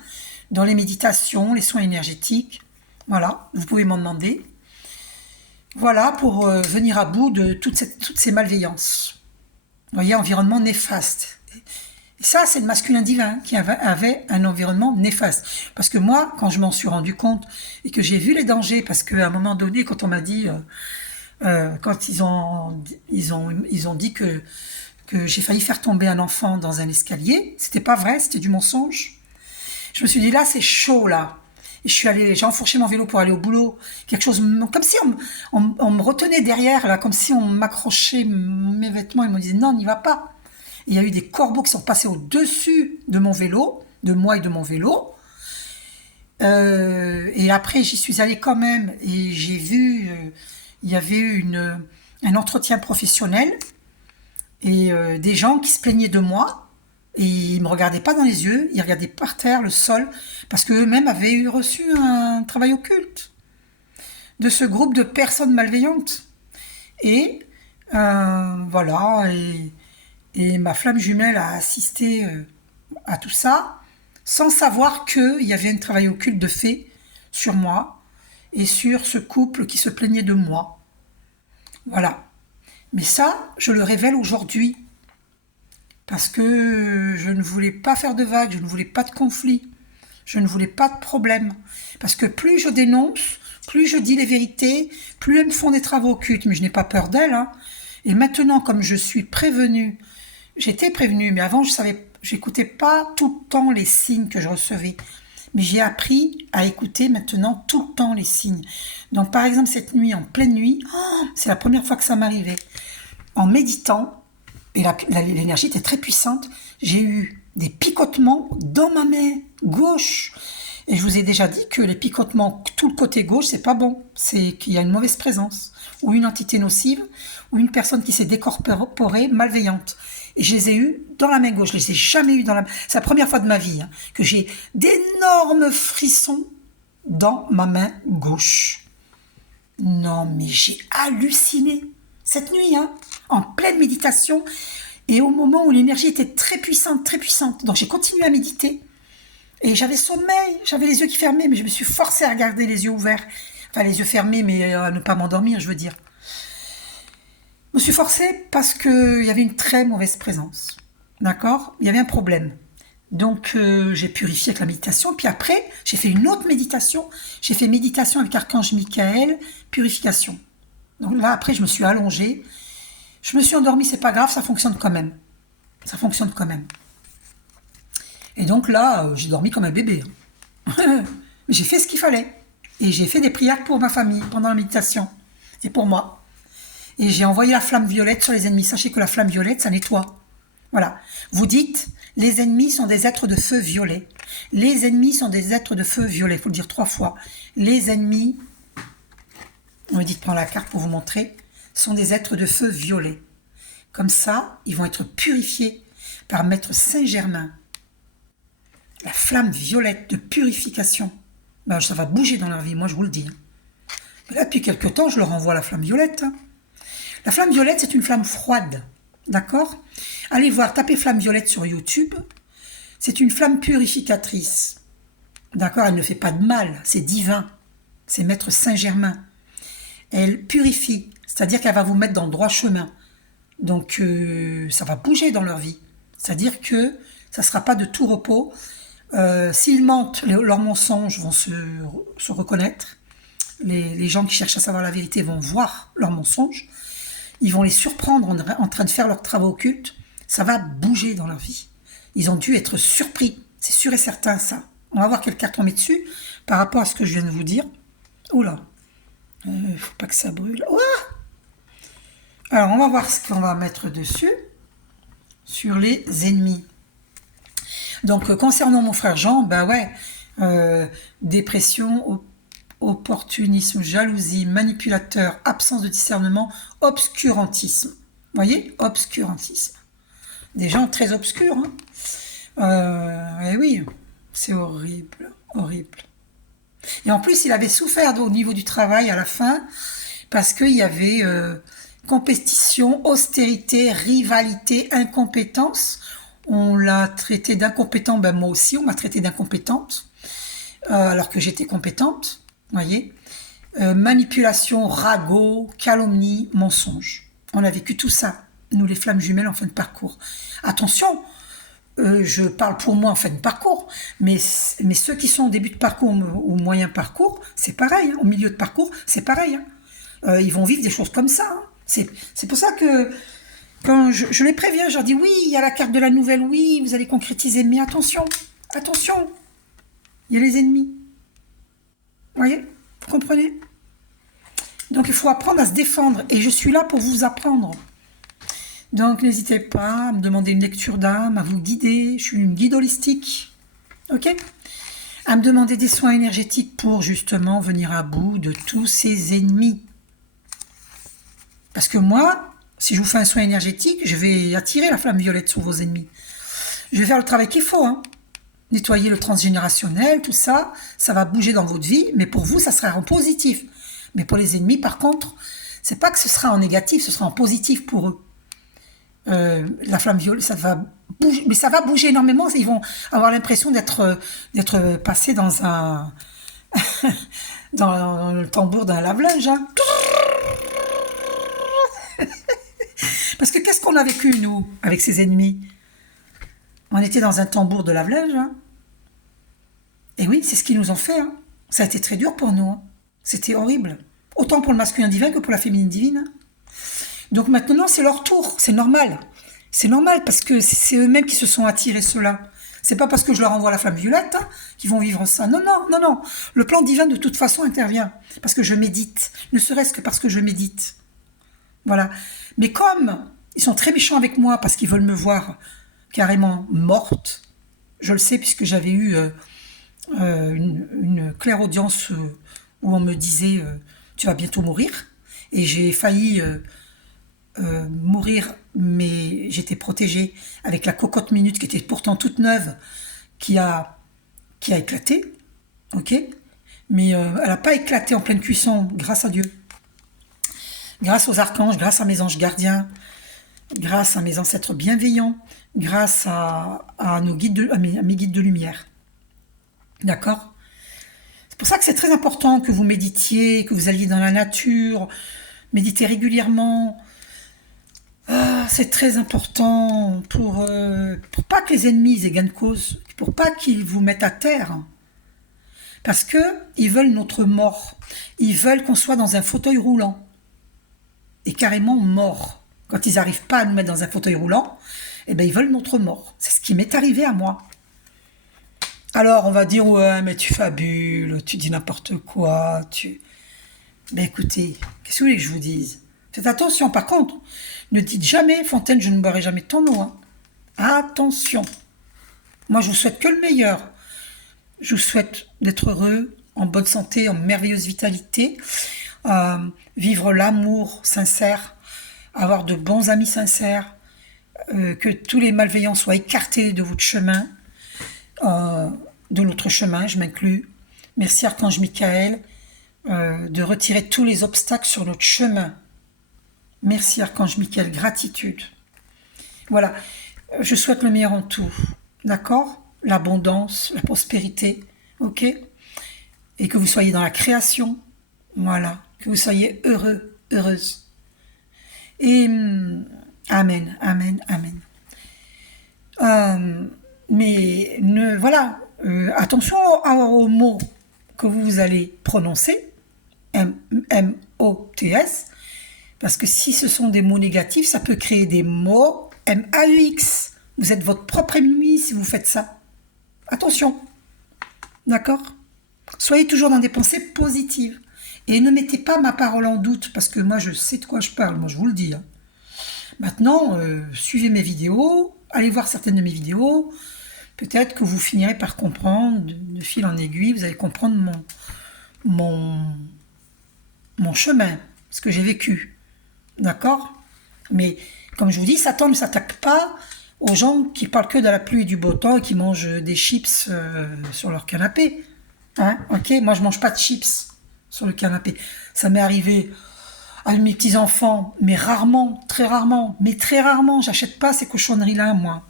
dans les méditations, les soins énergétiques, voilà, vous pouvez m'en demander. Voilà pour venir à bout de toutes ces malveillances. Vous voyez, environnement néfaste. Et ça, c'est le masculin divin qui avait un environnement néfaste. Parce que moi, quand je m'en suis rendu compte et que j'ai vu les dangers, parce qu'à un moment donné, quand on m'a dit, quand ils ont dit que j'ai failli faire tomber un enfant dans un escalier, c'était pas vrai, c'était du mensonge. Je me suis dit, là, c'est chaud, là. Et j'ai enfourché mon vélo pour aller au boulot. Quelque chose, comme si on me retenait derrière, là, comme si on m'accrochait mes vêtements et me disait, non, n'y va pas. Il y a eu des corbeaux qui sont passés au-dessus de mon vélo, de moi et de mon vélo. Et après, j'y suis allée quand même et j'ai vu, il y avait eu un entretien professionnel et des gens qui se plaignaient de moi et ils me regardaient pas dans les yeux, ils regardaient par terre, le sol, parce qu'eux-mêmes avaient reçu un travail occulte de ce groupe de personnes malveillantes. Et voilà, et ma flamme jumelle a assisté à tout ça, sans savoir qu'il y avait un travail occulte de fait sur moi et sur ce couple qui se plaignait de moi. Voilà. Mais ça, je le révèle aujourd'hui. Parce que je ne voulais pas faire de vagues, je ne voulais pas de conflit, je ne voulais pas de problème. Parce que plus je dénonce, plus je dis les vérités, plus elles me font des travaux occultes. Mais je n'ai pas peur d'elles. Hein. Et maintenant, comme je suis prévenue, j'étais prévenue, mais avant, j'écoutais pas tout le temps les signes que je recevais. Mais j'ai appris à écouter maintenant tout le temps les signes. Donc, par exemple, cette nuit, en pleine nuit, c'est la première fois que ça m'arrivait. En méditant, et l'énergie était très puissante, j'ai eu des picotements dans ma main gauche. Et je vous ai déjà dit que les picotements, tout le côté gauche, c'est pas bon. C'est qu'il y a une mauvaise présence, ou une entité nocive, ou une personne qui s'est décorporée, malveillante. Et je les ai eus dans la main gauche. Je les ai jamais eus dans la main. C'est la première fois de ma vie que j'ai d'énormes frissons dans ma main gauche. Non, mais j'ai halluciné cette nuit, en pleine méditation, et au moment où l'énergie était très puissante, très puissante. Donc j'ai continué à méditer, et j'avais sommeil, j'avais les yeux qui fermaient, mais je me suis forcée à regarder les yeux ouverts, enfin les yeux fermés, mais à ne pas m'endormir, je veux dire. Je me suis forcée parce qu'il y avait une très mauvaise présence, d'accord. Il y avait un problème. Donc j'ai purifié avec la méditation, puis après j'ai fait une autre méditation, j'ai fait méditation avec Archange Michael, purification. Donc là, après, je me suis allongée. Je me suis endormie, c'est pas grave, ça fonctionne quand même. Ça fonctionne quand même. Et donc là, j'ai dormi comme un bébé. J'ai fait ce qu'il fallait. Et j'ai fait des prières pour ma famille pendant la méditation. Et pour moi. Et j'ai envoyé la flamme violette sur les ennemis. Sachez que la flamme violette, ça nettoie. Voilà. Vous dites, les ennemis sont des êtres de feu violet. Les ennemis sont des êtres de feu violet. Il faut le dire 3 fois. Les ennemis... On me dit de prendre la carte pour vous montrer, sont des êtres de feu violet. Comme ça, ils vont être purifiés par Maître Saint-Germain. La flamme violette de purification. Ben, ça va bouger dans leur vie, moi je vous le dis. Mais là, depuis quelque temps, je leur envoie la flamme violette. La flamme violette, c'est une flamme froide. D'accord ? Allez voir, tapez flamme violette sur YouTube. C'est une flamme purificatrice. D'accord ? Elle ne fait pas de mal, c'est divin. C'est Maître Saint-Germain. Elle purifie, c'est-à-dire qu'elle va vous mettre dans le droit chemin. Donc, ça va bouger dans leur vie. C'est-à-dire que ça ne sera pas de tout repos. S'ils mentent, leurs mensonges vont se reconnaître. Les gens qui cherchent à savoir la vérité vont voir leurs mensonges. Ils vont les surprendre en train de faire leurs travaux occultes. Ça va bouger dans leur vie. Ils ont dû être surpris. C'est sûr et certain, ça. On va voir quelle carte on met dessus par rapport à ce que je viens de vous dire. Oula, faut pas que ça brûle. Ouah. Alors, on va voir ce qu'on va mettre dessus sur les ennemis. Donc, concernant mon frère Jean, ben ouais, dépression, opportunisme, jalousie, manipulateur, absence de discernement, obscurantisme. Vous voyez, obscurantisme. Des gens très obscurs. Hein. Et oui, c'est horrible, horrible. Et en plus, il avait souffert au niveau du travail à la fin, parce qu'il y avait compétition, austérité, rivalité, incompétence. On l'a traité d'incompétent, ben moi aussi, on m'a traité d'incompétente, alors que j'étais compétente, voyez. Manipulation, ragot, calomnie, mensonge. On a vécu tout ça, nous les flammes jumelles en fin de parcours. Attention, je parle pour moi en fin de parcours, mais ceux qui sont au début de parcours ou moyen parcours, c'est pareil, hein, au milieu de parcours, c'est pareil. Hein. Ils vont vivre des choses comme ça. Hein. C'est pour ça que quand je les préviens, je leur dis oui, il y a la carte de la nouvelle, oui, vous allez concrétiser, mais attention, attention, il y a les ennemis. Vous voyez, vous comprenez? Donc il faut apprendre à se défendre, et je suis là pour vous apprendre. Donc n'hésitez pas à me demander une lecture d'âme, à vous guider, je suis une guide holistique, ok? À me demander des soins énergétiques pour justement venir à bout de tous ces ennemis. Parce que moi, si je vous fais un soin énergétique, je vais attirer la flamme violette sur vos ennemis. Je vais faire le travail qu'il faut, hein. Nettoyer le transgénérationnel, tout ça, ça va bouger dans votre vie, mais pour vous, ça sera en positif. Mais pour les ennemis, par contre, c'est pas que ce sera en négatif, ce sera en positif pour eux. La flamme violette, ça va bouger, mais ça va bouger énormément. Ils vont avoir l'impression d'être passés dans un dans le tambour d'un lave-linge. Hein. Parce que qu'est-ce qu'on a vécu nous avec ces ennemis? On était dans un tambour de lave-linge. Hein. Et oui, c'est ce qu'ils nous ont fait. Hein. Ça a été très dur pour nous. Hein. C'était horrible. Autant pour le masculin divin que pour la féminine divine. Hein. Donc maintenant, c'est leur tour, c'est normal. C'est normal parce que c'est eux-mêmes qui se sont attirés cela. C'est pas parce que je leur envoie la flamme violette hein, qu'ils vont vivre ça. Non, non, non, non. Le plan divin de toute façon intervient parce que je médite, ne serait-ce que parce que je médite. Voilà. Mais comme ils sont très méchants avec moi parce qu'ils veulent me voir carrément morte, je le sais puisque j'avais eu une claire audience où on me disait tu vas bientôt mourir et j'ai failli mourir, mais j'étais protégée avec la cocotte minute qui était pourtant toute neuve, qui a éclaté, ok. Mais elle n'a pas éclaté en pleine cuisson, grâce à Dieu, grâce aux archanges, grâce à mes anges gardiens, grâce à mes ancêtres bienveillants, grâce à nos guides à mes guides de lumière. D'accord. C'est pour ça que c'est très important que vous méditiez, que vous alliez dans la nature, méditez régulièrement. C'est très important pour pas que les ennemis aient gain de cause, pour pas qu'ils vous mettent à terre. Parce que ils veulent notre mort. Ils veulent qu'on soit dans un fauteuil roulant. Et carrément mort. Quand ils n'arrivent pas à nous mettre dans un fauteuil roulant, eh ben ils veulent notre mort. C'est ce qui m'est arrivé à moi. Alors on va dire ouais mais tu fabules, tu dis n'importe quoi, Ben écoutez, qu'est-ce que vous voulez que je vous dise? Faites attention, par contre, ne dites jamais, Fontaine, je ne boirai jamais de ton eau. Hein. Attention. Moi, je vous souhaite que le meilleur. Je vous souhaite d'être heureux, en bonne santé, en merveilleuse vitalité, vivre l'amour sincère, avoir de bons amis sincères, que tous les malveillants soient écartés de votre chemin, de notre chemin, je m'inclus. Merci Archange Michael de retirer tous les obstacles sur notre chemin. Merci Archange Michael, gratitude. Voilà, je souhaite le meilleur en tout, d'accord? L'abondance, la prospérité, ok? Et que vous soyez dans la création, voilà, que vous soyez heureux, heureuse. Et amen, amen, amen. Mais voilà, Attention aux mots que vous allez prononcer, M-O-T-S, parce que si ce sont des mots négatifs, ça peut créer des mots M-A-U-X. Vous êtes votre propre ennemi si vous faites ça. Attention, d'accord? Soyez toujours dans des pensées positives. Et ne mettez pas ma parole en doute, parce que moi je sais de quoi je parle, moi je vous le dis. Hein. Maintenant, suivez mes vidéos, allez voir certaines de mes vidéos, peut-être que vous finirez par comprendre, de fil en aiguille, vous allez comprendre mon chemin, ce que j'ai vécu. D'accord? Mais comme je vous dis, Satan ne s'attaque pas aux gens qui parlent que de la pluie et du beau temps et qui mangent des chips sur leur canapé. Hein? Ok? Moi, je mange pas de chips sur le canapé. Ça m'est arrivé avec mes petits-enfants, mais rarement, mais très rarement, j'achète pas ces cochonneries-là, moi.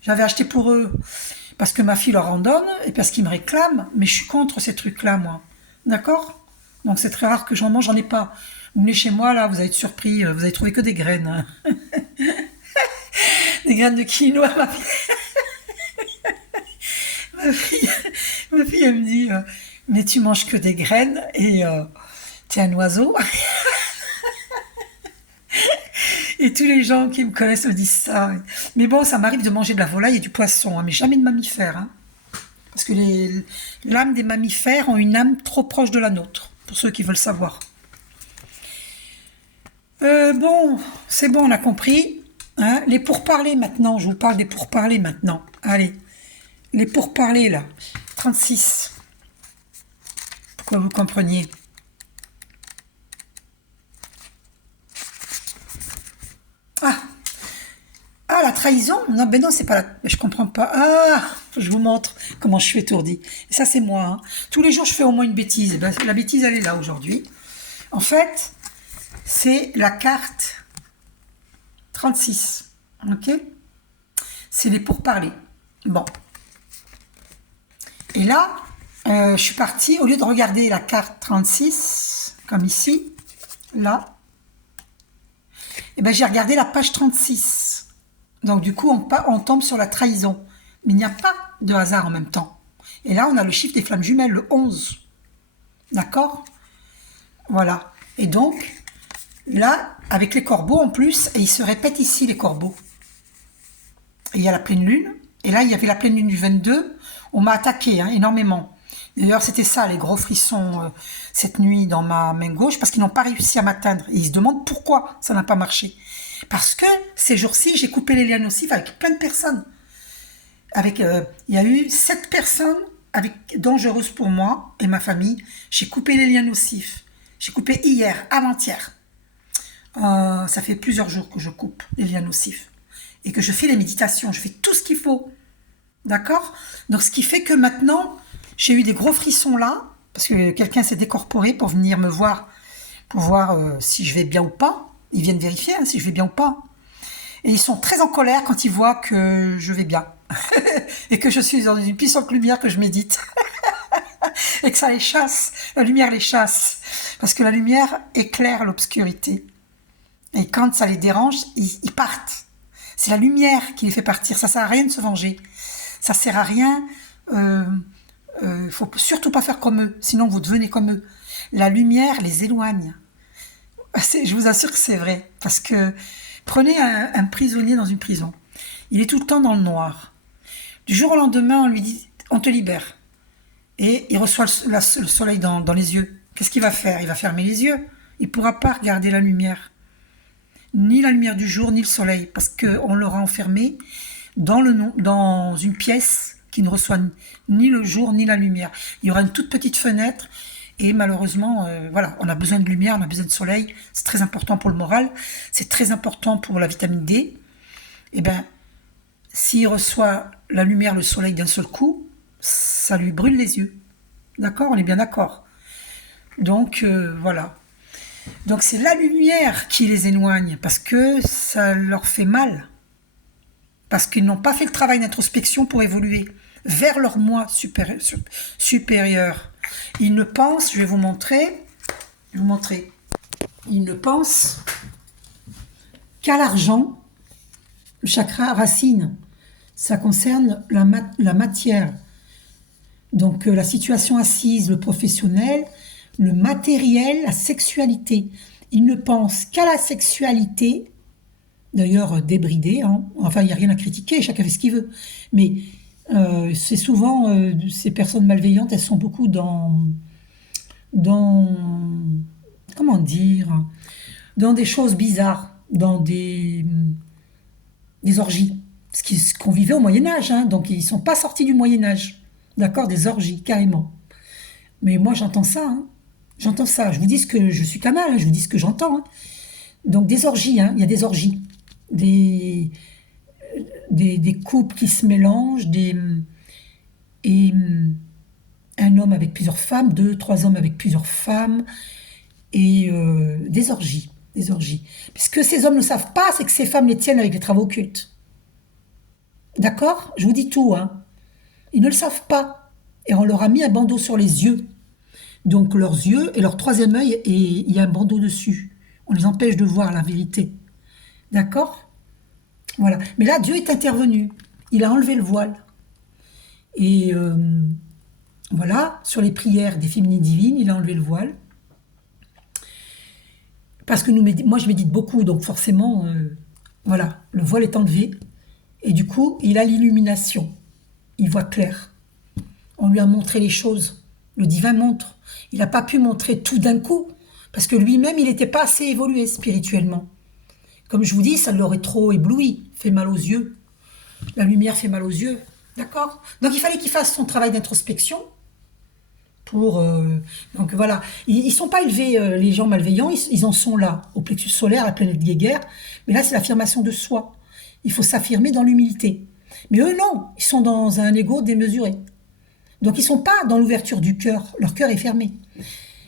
J'avais acheté pour eux, parce que ma fille leur en donne, et parce qu'ils me réclament, mais je suis contre ces trucs-là, moi. D'accord? Donc c'est très rare que j'en mange, j'en ai pas. Vous venez chez moi, là, vous allez être surpris, vous allez trouver que des graines. Hein. Des graines de quinoa, ma fille, elle me dit, mais tu manges que des graines, et t'es un oiseau. Et tous les gens qui me connaissent me disent ça. Mais bon, ça m'arrive de manger de la volaille et du poisson, hein, mais jamais de mammifères. Hein. Parce que l'âme des mammifères ont une âme trop proche de la nôtre, pour ceux qui veulent savoir. Bon, c'est bon, on a compris. Hein. Les pourparlers maintenant, je vous parle des pourparlers maintenant. Allez, les pourparlers là, 36. Pourquoi vous compreniez. Ah, la trahison? Non, ben non, c'est pas la... Je comprends pas. Ah, je vous montre comment je suis étourdie. Et ça, c'est moi. Hein. Tous les jours, je fais au moins une bêtise. Et ben, la bêtise, elle est là aujourd'hui. En fait, c'est la carte 36. Ok? C'est les pourparlers. Bon. Et là, je suis partie, au lieu de regarder la carte 36, comme ici, là, et ben, j'ai regardé la page 36. Donc du coup, on tombe sur la trahison. Mais il n'y a pas de hasard en même temps. Et là, on a le chiffre des flammes jumelles, le 11. D'accord? Voilà. Et donc, là, avec les corbeaux en plus, et ils se répètent ici, les corbeaux. Et il y a la pleine lune. Et là, il y avait la pleine lune du 22. On m'a attaqué hein, énormément. D'ailleurs, c'était ça, les gros frissons cette nuit dans ma main gauche, parce qu'ils n'ont pas réussi à m'atteindre. Et ils se demandent pourquoi ça n'a pas marché. Parce que ces jours-ci, j'ai coupé les liens nocifs avec plein de personnes. Il y a eu 7 personnes dangereuses pour moi et ma famille. J'ai coupé les liens nocifs. J'ai coupé hier, avant-hier. Ça fait plusieurs jours que je coupe les liens nocifs. Et que je fais les méditations. Je fais tout ce qu'il faut. D'accord? Donc, ce qui fait que maintenant, j'ai eu des gros frissons là. Parce que quelqu'un s'est décorporé pour venir me voir. Pour voir si je vais bien ou pas. Ils viennent vérifier hein, si je vais bien ou pas. Et ils sont très en colère quand ils voient que je vais bien. Et que je suis dans une puissante lumière que je médite. Et que ça les chasse. La lumière les chasse. Parce que la lumière éclaire l'obscurité. Et quand ça les dérange, ils partent. C'est la lumière qui les fait partir. Ça sert à rien de se venger. Ça sert à rien. Faut surtout pas faire comme eux. Sinon vous devenez comme eux. La lumière les éloigne. Je vous assure que c'est vrai. Parce que prenez un prisonnier dans une prison. Il est tout le temps dans le noir. Du jour au lendemain, on lui dit « on te libère ». Et il reçoit le soleil dans les yeux. Qu'est-ce qu'il va faire? Il va fermer les yeux. Il ne pourra pas regarder la lumière. Ni la lumière du jour, ni le soleil. Parce qu'on l'aura enfermé dans une pièce qui ne reçoit ni le jour, ni la lumière. Il y aura une toute petite fenêtre. Et malheureusement, voilà, on a besoin de lumière, on a besoin de soleil. C'est très important pour le moral. C'est très important pour la vitamine D. Eh bien, s'il reçoit la lumière, le soleil d'un seul coup, ça lui brûle les yeux. D'accord? On est bien d'accord. Donc, voilà. Donc, c'est la lumière qui les éloigne, parce que ça leur fait mal. Parce qu'ils n'ont pas fait le travail d'introspection pour évoluer vers leur moi supérieur. Ils ne pensent, je vais vous montrer, ils ne pensent qu'à l'argent, le chakra racine. Ça concerne la matière. Donc la situation assise, le professionnel, le matériel, la sexualité. Ils ne pensent qu'à la sexualité, d'ailleurs débridée, hein. Enfin il n'y a rien à critiquer, chacun fait ce qu'il veut. Mais c'est souvent, ces personnes malveillantes, elles sont beaucoup dans, comment dire, dans des choses bizarres, dans des orgies. Ce qu'on vivait au Moyen-Âge, hein. Donc ils ne sont pas sortis du Moyen-Âge. D'accord, des orgies, carrément. Mais moi j'entends ça, hein. J'entends ça. Je vous dis ce que je suis canal, hein. Je vous dis ce que j'entends, hein. Donc des orgies, hein. Il y a des orgies. Des, des couples qui se mélangent, et un homme avec plusieurs femmes, deux, trois hommes avec plusieurs femmes, et des orgies. Des orgies. Mais ce que ces hommes ne savent pas, c'est que ces femmes les tiennent avec les travaux occultes. D'accord. Je vous dis tout, hein. Ils ne le savent pas. Et on leur a mis un bandeau sur les yeux. Donc leurs yeux et leur troisième œil, et il y a un bandeau dessus. On les empêche de voir la vérité. D'accord. Voilà. Mais là, Dieu est intervenu. Il a enlevé le voile. Et voilà, sur les prières des féminines divines, il a enlevé le voile. Parce que moi, je médite beaucoup, donc forcément, voilà, le voile est enlevé. Et du coup, il a l'illumination. Il voit clair. On lui a montré les choses. Le divin montre. Il n'a pas pu montrer tout d'un coup, parce que lui-même, il n'était pas assez évolué spirituellement. Comme je vous dis, ça l'aurait trop ébloui, fait mal aux yeux. La lumière fait mal aux yeux. D'accord. Donc il fallait qu'il fasse son travail d'introspection pour... donc voilà. Ils ne sont pas élevés, les gens malveillants, ils en sont là, au plexus solaire, à la planète guéguerre. Mais là, c'est l'affirmation de soi. Il faut s'affirmer dans l'humilité. Mais eux, non. Ils sont dans un ego démesuré. Donc ils ne sont pas dans l'ouverture du cœur. Leur cœur est fermé. Ils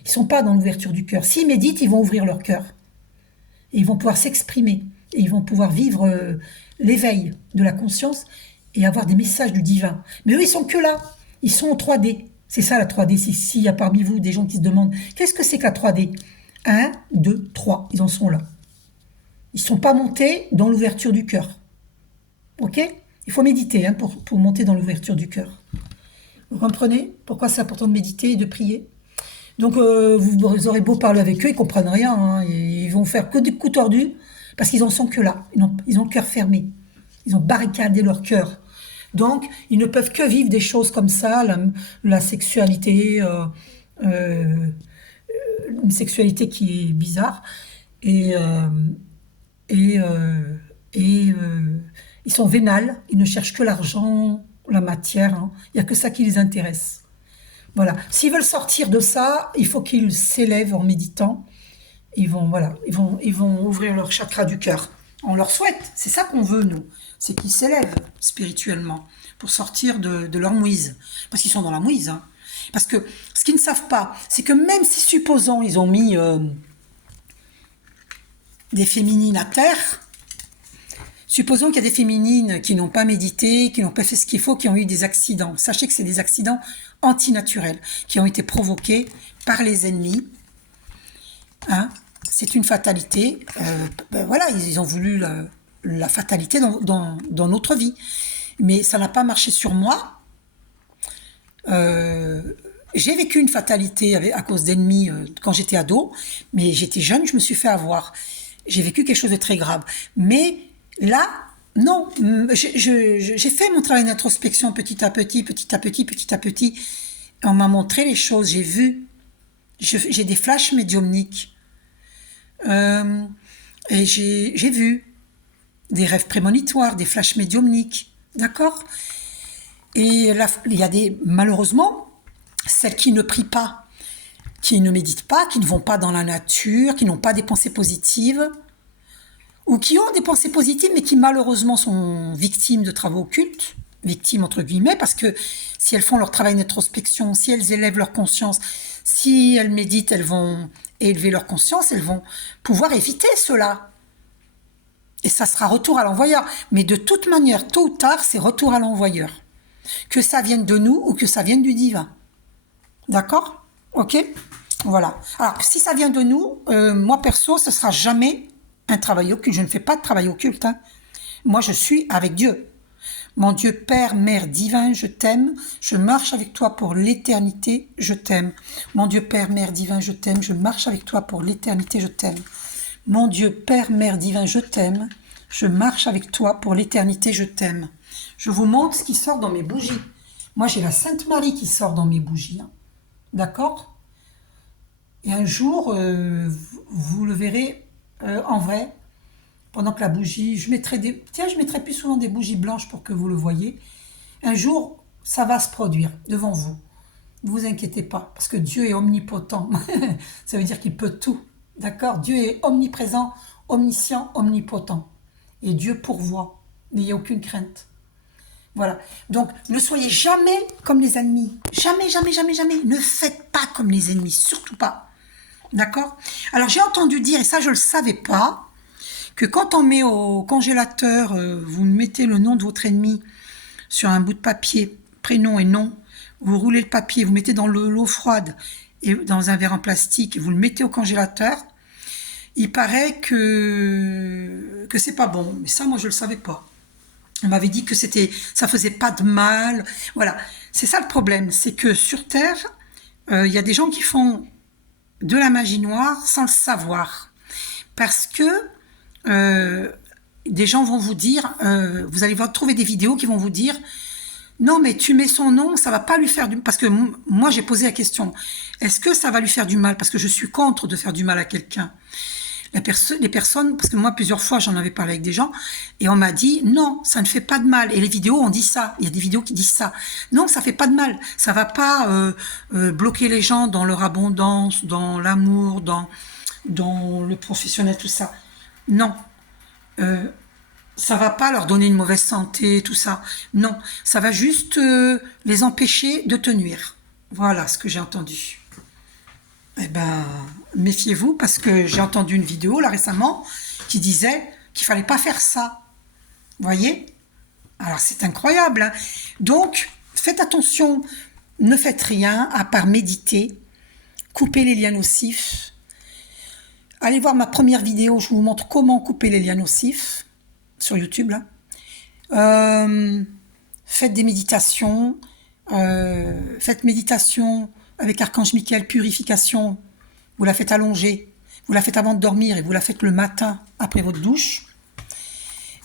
ne sont pas dans l'ouverture du cœur. S'ils méditent, ils vont ouvrir leur cœur. Et ils vont pouvoir s'exprimer. Et ils vont pouvoir vivre l'éveil de la conscience et avoir des messages du divin. Mais eux, ils sont que là. Ils sont en 3D. C'est ça la 3D. S'il y a parmi vous des gens qui se demandent qu'est-ce que c'est que la 3D. 1, 2, 3. Ils en sont là. Ils ne sont pas montés dans l'ouverture du cœur. Ok. Il faut méditer, hein, pour monter dans l'ouverture du cœur. Vous comprenez pourquoi c'est important de méditer et de prier? Donc vous aurez beau parler avec eux, ils ne comprennent rien, hein. Ils vont faire que des coups tordus parce qu'ils en sont que là. Ils ont le cœur fermé. Ils ont barricadé leur cœur. Donc ils ne peuvent que vivre des choses comme ça, la sexualité, une sexualité qui est bizarre. Et, et, euh, et ils sont vénales, ils ne cherchent que l'argent, la matière, hein. Il n'y a que ça qui les intéresse. Voilà. S'ils veulent sortir de ça, il faut qu'ils s'élèvent en méditant. Voilà, ils vont ouvrir leur chakra du cœur. On leur souhaite, c'est ça qu'on veut, nous. C'est qu'ils s'élèvent spirituellement pour sortir de leur mouise. Parce qu'ils sont dans la mouise, hein. Parce que ce qu'ils ne savent pas, c'est que même si, supposons, ils ont mis des féminines à terre, supposons qu'il y a des féminines qui n'ont pas médité, qui n'ont pas fait ce qu'il faut, qui ont eu des accidents. Sachez que c'est des accidents antinaturels qui ont été provoqués par les ennemis. Hein. C'est une fatalité. Voilà, ils ont voulu la fatalité dans notre vie. Mais ça n'a pas marché sur moi. J'ai vécu une fatalité à cause d'ennemis quand j'étais ado, mais j'étais jeune, je me suis fait avoir. J'ai vécu quelque chose de très grave. Mais là, non, j'ai fait mon travail d'introspection petit à petit, petit à petit, petit à petit. On m'a montré les choses, j'ai vu. J'ai des flashs médiumniques. Et j'ai vu des rêves prémonitoires, des flashs médiumniques. D'accord? Et là, il y a malheureusement, celles qui ne prient pas, qui ne méditent pas, qui ne vont pas dans la nature, qui n'ont pas des pensées positives, ou qui ont des pensées positives, mais qui malheureusement sont victimes de travaux occultes, victimes entre guillemets, parce que si elles font leur travail d'introspection, si elles élèvent leur conscience, si elles méditent, elles vont élever leur conscience, elles vont pouvoir éviter cela. Et ça sera retour à l'envoyeur. Mais de toute manière, tôt ou tard, c'est retour à l'envoyeur. Que ça vienne de nous ou que ça vienne du divin. D'accord? Ok? Voilà. Alors, si ça vient de nous, moi perso, ce sera jamais un travail occulte. Je ne fais pas de travail occulte, hein. Moi, je suis avec Dieu. Mon Dieu, Père, Mère divin, je t'aime. Je marche avec toi pour l'éternité, je t'aime. Mon Dieu, Père, Mère divin, je t'aime. Je marche avec toi pour l'éternité, je t'aime. Mon Dieu, Père, Mère divin, je t'aime. Je marche avec toi pour l'éternité, je t'aime. Je vous montre ce qui sort dans mes bougies. Moi, j'ai la Sainte Marie qui sort dans mes bougies. Hein. D'accord? Et un jour, vous le verrez en vrai, pendant que la bougie, je mettrai je mettrai plus souvent des bougies blanches pour que vous le voyez. Un jour, ça va se produire devant vous. Ne vous inquiétez pas, parce que Dieu est omnipotent. Ça veut dire qu'il peut tout. D'accord? Dieu est omniprésent, omniscient, omnipotent. Et Dieu pourvoit. N'ayez aucune crainte. Voilà. Donc, ne soyez jamais comme les ennemis. Jamais, jamais, jamais, jamais. Ne faites pas comme les ennemis. Surtout pas. D'accord? Alors, j'ai entendu dire, et ça, je ne le savais pas, que quand on met au congélateur, vous mettez le nom de votre ennemi sur un bout de papier, prénom et nom, vous roulez le papier, vous mettez dans l'eau froide et dans un verre en plastique, vous le mettez au congélateur, il paraît que c'est pas bon. Mais ça, moi, je le savais pas. On m'avait dit que ça faisait pas de mal. Voilà. C'est ça le problème. C'est que sur Terre, il y a des gens qui font de la magie noire sans le savoir. Parce que des gens vont vous dire, vous allez trouver des vidéos qui vont vous dire, non mais tu mets son nom, ça va pas lui faire du mal. Parce que moi j'ai posé la question, est-ce que ça va lui faire du mal? Parce que je suis contre de faire du mal à quelqu'un. Les personnes, parce que moi plusieurs fois j'en avais parlé avec des gens, et on m'a dit, non, ça ne fait pas de mal. Et les vidéos on dit ça, il y a des vidéos qui disent ça. Non, ça fait pas de mal, ça va pas bloquer les gens dans leur abondance, dans l'amour, dans le professionnel, tout ça. Non, ça va pas leur donner une mauvaise santé, tout ça. Non, ça va juste les empêcher de te nuire. Voilà ce que j'ai entendu. Eh ben, méfiez-vous parce que j'ai entendu une vidéo là récemment qui disait qu'il fallait pas faire ça. Vous voyez? Alors c'est incroyable. Hein. Donc, faites attention. Ne faites rien à part méditer. Coupez les liens nocifs. Allez voir ma première vidéo, je vous montre comment couper les liens nocifs sur YouTube. Là. Faites des méditations. Faites méditation avec Archange Michael, purification. Vous la faites allonger. Vous la faites avant de dormir et vous la faites le matin après votre douche.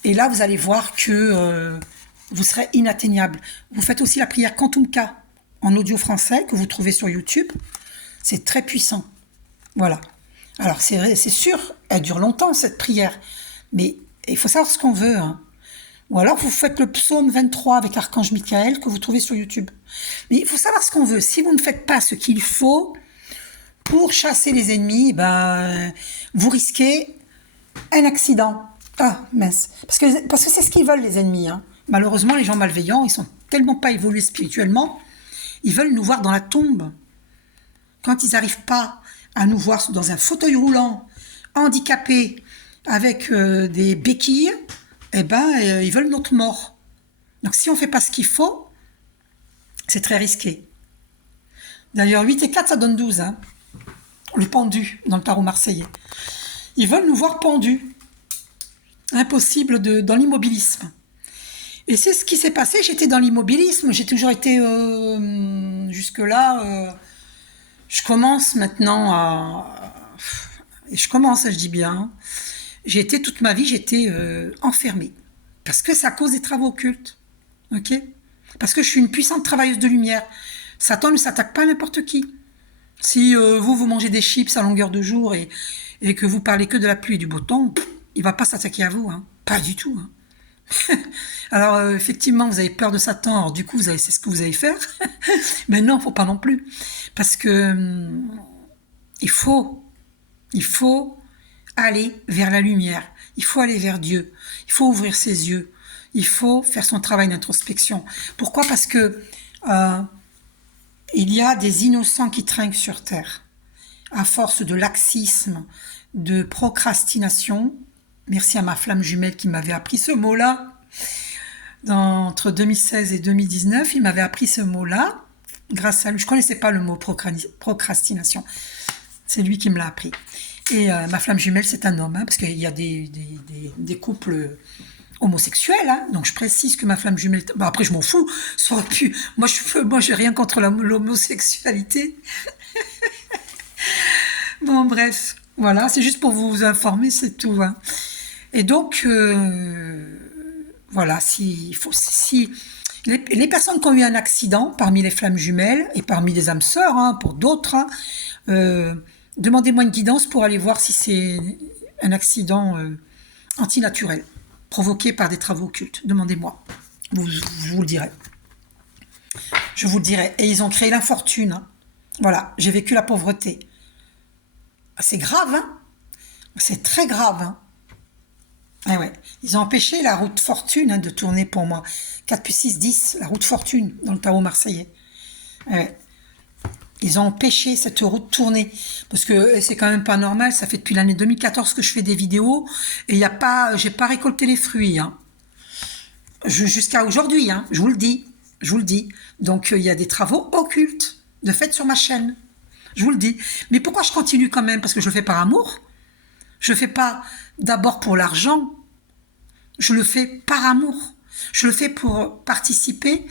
Et là, vous allez voir que vous serez inatteignable. Vous faites aussi la prière Quantumka en audio français que vous trouvez sur YouTube. C'est très puissant. Voilà. Alors, c'est sûr, elle dure longtemps, cette prière. Mais il faut savoir ce qu'on veut. Hein. Ou alors, vous faites le psaume 23 avec Archange Michael que vous trouvez sur YouTube. Mais il faut savoir ce qu'on veut. Si vous ne faites pas ce qu'il faut pour chasser les ennemis, ben, vous risquez un accident. Ah, mince. Parce que c'est ce qu'ils veulent, les ennemis. Hein. Malheureusement, les gens malveillants, ils sont tellement pas évolués spirituellement, ils veulent nous voir dans la tombe. Quand ils n'arrivent pas à nous voir dans un fauteuil roulant, handicapés, avec des béquilles, eh ben, ils veulent notre mort. Donc si on ne fait pas ce qu'il faut, c'est très risqué. D'ailleurs, 8 et 4, ça donne 12. Hein. Le pendu, dans le tarot marseillais. Ils veulent nous voir pendus. Impossible dans l'immobilisme. Et c'est ce qui s'est passé, j'étais dans l'immobilisme, j'ai toujours été jusque-là... je commence maintenant et je commence, je dis bien, j'ai été toute ma vie, j'étais enfermée. Parce que c'est à cause des travaux occultes. Ok? Parce que je suis une puissante travailleuse de lumière. Satan ne s'attaque pas à n'importe qui. Si vous mangez des chips à longueur de jour et que vous parlez que de la pluie et du beau temps, il ne va pas s'attaquer à vous. Hein. Pas du tout. Hein. Alors, effectivement, vous avez peur de Satan, alors du coup, c'est ce que vous allez faire. Mais non, il ne faut pas non plus. Parce que il faut aller vers la lumière. Il faut aller vers Dieu. Il faut ouvrir ses yeux. Il faut faire son travail d'introspection. Pourquoi? Parce que il y a des innocents qui trinquent sur terre. À force de laxisme, de procrastination. Merci à ma flamme jumelle qui m'avait appris ce mot-là. Entre 2016 et 2019, il m'avait appris ce mot-là. Grâce à lui, je ne connaissais pas le mot procrastination. C'est lui qui me l'a appris. Et ma flamme jumelle, c'est un homme, hein, parce qu'il y a des couples homosexuelle, hein, donc je précise que ma flamme jumelle... Bon, après, je m'en fous, ça aurait pu... Moi, j'ai rien contre l'homosexualité. Bon, bref, voilà, c'est juste pour vous informer, c'est tout. Hein. Et donc, voilà, si les personnes qui ont eu un accident, parmi les flammes jumelles, et parmi les âmes sœurs, hein, pour d'autres, hein, demandez-moi une guidance pour aller voir si c'est un accident antinaturel, provoqué par des travaux occultes. Demandez-moi, je vous le dirai. Je vous le dirai. Et ils ont créé l'infortune. Hein. Voilà, j'ai vécu la pauvreté. C'est grave, hein. C'est très grave, hein. Ah ouais. Ils ont empêché la route fortune hein, de tourner pour moi. 4 plus 6, 10, la route fortune dans le tarot marseillais. Ouais. Ils ont empêché cette route de tourner. Parce que c'est quand même pas normal, ça fait depuis l'année 2014 que je fais des vidéos et j'ai pas récolté les fruits. Hein. Jusqu'à aujourd'hui, hein, je vous le dis. Je vous le dis. Donc il y a des travaux occultes de fait sur ma chaîne. Je vous le dis. Mais pourquoi je continue quand même? Parce que je le fais par amour. Je le fais pas d'abord pour l'argent. Je le fais par amour. Je le fais pour participer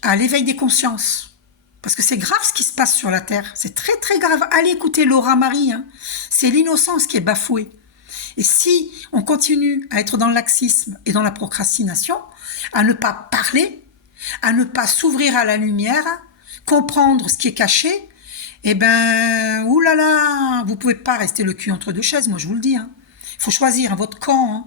à l'éveil des consciences. Parce que c'est grave ce qui se passe sur la Terre. C'est très très grave. Allez écouter Laura Marie. Hein. C'est l'innocence qui est bafouée. Et si on continue à être dans le laxisme et dans la procrastination, à ne pas parler, à ne pas s'ouvrir à la lumière, comprendre ce qui est caché, eh ben, oulala, vous pouvez pas rester le cul entre deux chaises, moi je vous le dis. Hein. Il faut choisir votre camp. Hein.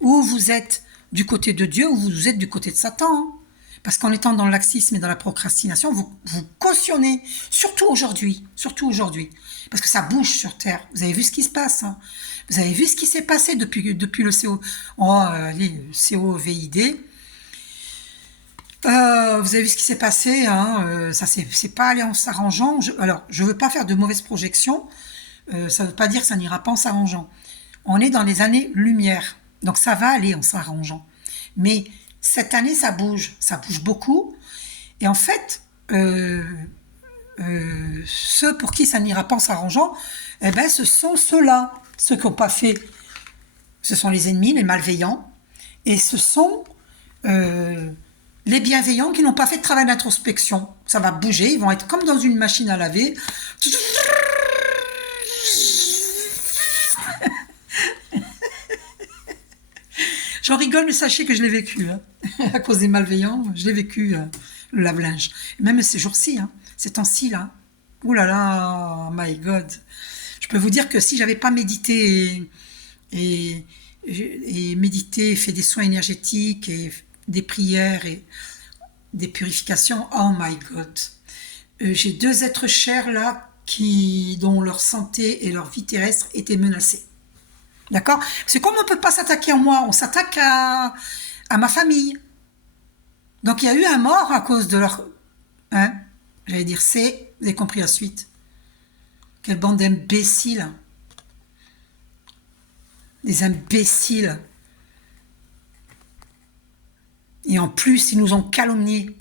Ou vous êtes du côté de Dieu, ou vous êtes du côté de Satan. Hein. Parce qu'en étant dans le laxisme et dans la procrastination, vous cautionnez, surtout aujourd'hui. Parce que ça bouge sur Terre. Vous avez vu ce qui se passe. Hein. Vous avez vu ce qui s'est passé depuis le COVID. Vous avez vu ce qui s'est passé, hein, ça c'est pas allé en s'arrangeant. Alors, je veux pas faire de mauvaises projections, ça veut pas dire que ça n'ira pas en s'arrangeant. On est dans les années lumière, donc ça va aller en s'arrangeant. Mais cette année, ça bouge beaucoup. Et en fait, ceux pour qui ça n'ira pas en s'arrangeant, eh ben, ce sont ceux-là, ceux qui n'ont pas fait. Ce sont les ennemis, les malveillants, et ce sont les bienveillants qui n'ont pas fait de travail d'introspection. Ça va bouger, ils vont être comme dans une machine à laver. J'en rigole, mais sachez que je l'ai vécu. Hein. À cause des malveillants, je l'ai vécu, le lave-linge. Même ces jours-ci, hein, ces temps-ci, là. Ouh là là, my God. Je peux vous dire que si j'avais pas médité et médité, fait des soins énergétiques et des prières et des purifications, oh my God. J'ai 2 êtres chers là dont leur santé et leur vie terrestre étaient menacées. D'accord? C'est comme on ne peut pas s'attaquer à moi, on s'attaque à ma famille. Donc il y a eu un mort à cause de leur... Hein? J'allais dire vous avez compris la suite. Quelle bande d'imbéciles. Des imbéciles. Et en plus, ils nous ont calomniés.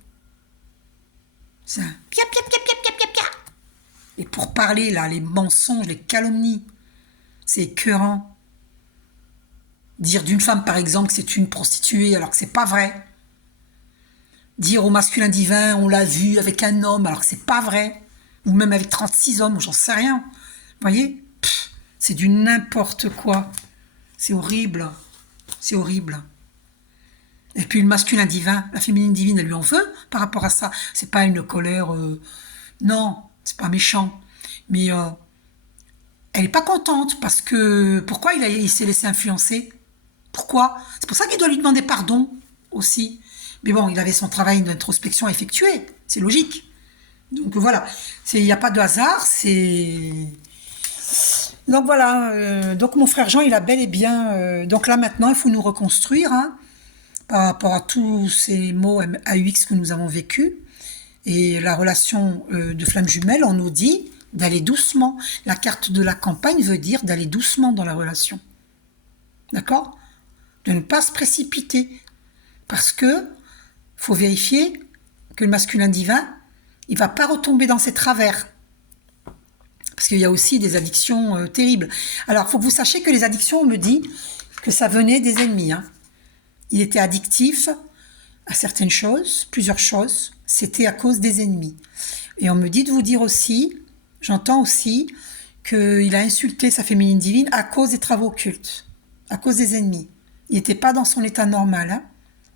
Ça. Pia, pia, pia, pia, pia, pia, pia. Et pour parler, là, les mensonges, les calomnies, c'est écœurant. Dire d'une femme, par exemple, que c'est une prostituée, alors que c'est pas vrai. Dire au masculin divin, on l'a vu avec un homme, alors que c'est pas vrai. Ou même avec 36 hommes, ou j'en sais rien. Vous voyez? C'est du n'importe quoi. C'est horrible. C'est horrible. Et puis le masculin divin, la féminine divine, elle lui en veut par rapport à ça. C'est pas une colère... non, c'est pas méchant. Mais elle est pas contente parce que... Pourquoi il s'est laissé influencer? Pourquoi? C'est pour ça qu'il doit lui demander pardon aussi. Mais bon, il avait son travail d'introspection à effectuer. C'est logique. Donc voilà. Il n'y a pas de hasard. Donc voilà. Donc mon frère Jean, il a bel et bien... donc là maintenant, il faut nous reconstruire. Hein, par rapport à tous ces mots AUX que nous avons vécus. Et la relation de flamme jumelle, on nous dit d'aller doucement. La carte de la campagne veut dire d'aller doucement dans la relation. D'accord? De ne pas se précipiter. Parce que faut vérifier que le masculin divin, il ne va pas retomber dans ses travers. Parce qu'il y a aussi des addictions terribles. Alors, il faut que vous sachiez que les addictions, on me dit que ça venait des ennemis. Hein. Il était addictif à certaines choses, plusieurs choses. C'était à cause des ennemis. Et on me dit de vous dire aussi, j'entends aussi, qu'il a insulté sa féminine divine à cause des travaux occultes, à cause des ennemis. Il n'était pas dans son état normal, hein.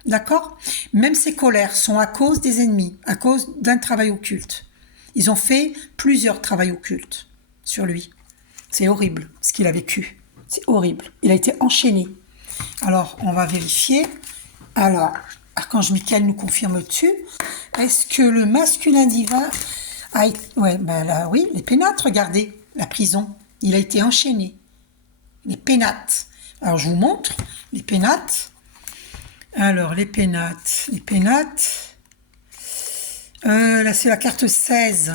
D'accord? Même ses colères sont à cause des ennemis, à cause d'un travail occulte. Ils ont fait plusieurs travails occultes sur lui. C'est horrible ce qu'il a vécu. C'est horrible. Il a été enchaîné. Alors, on va vérifier. Alors, Archange Michael nous confirme dessus. Est-ce que le masculin divin a été... Ouais, ben là, oui, les pénates, regardez, la prison. Il a été enchaîné. Les pénates. Alors, je vous montre les pénates. Alors, les pénates. Là, c'est la carte 16.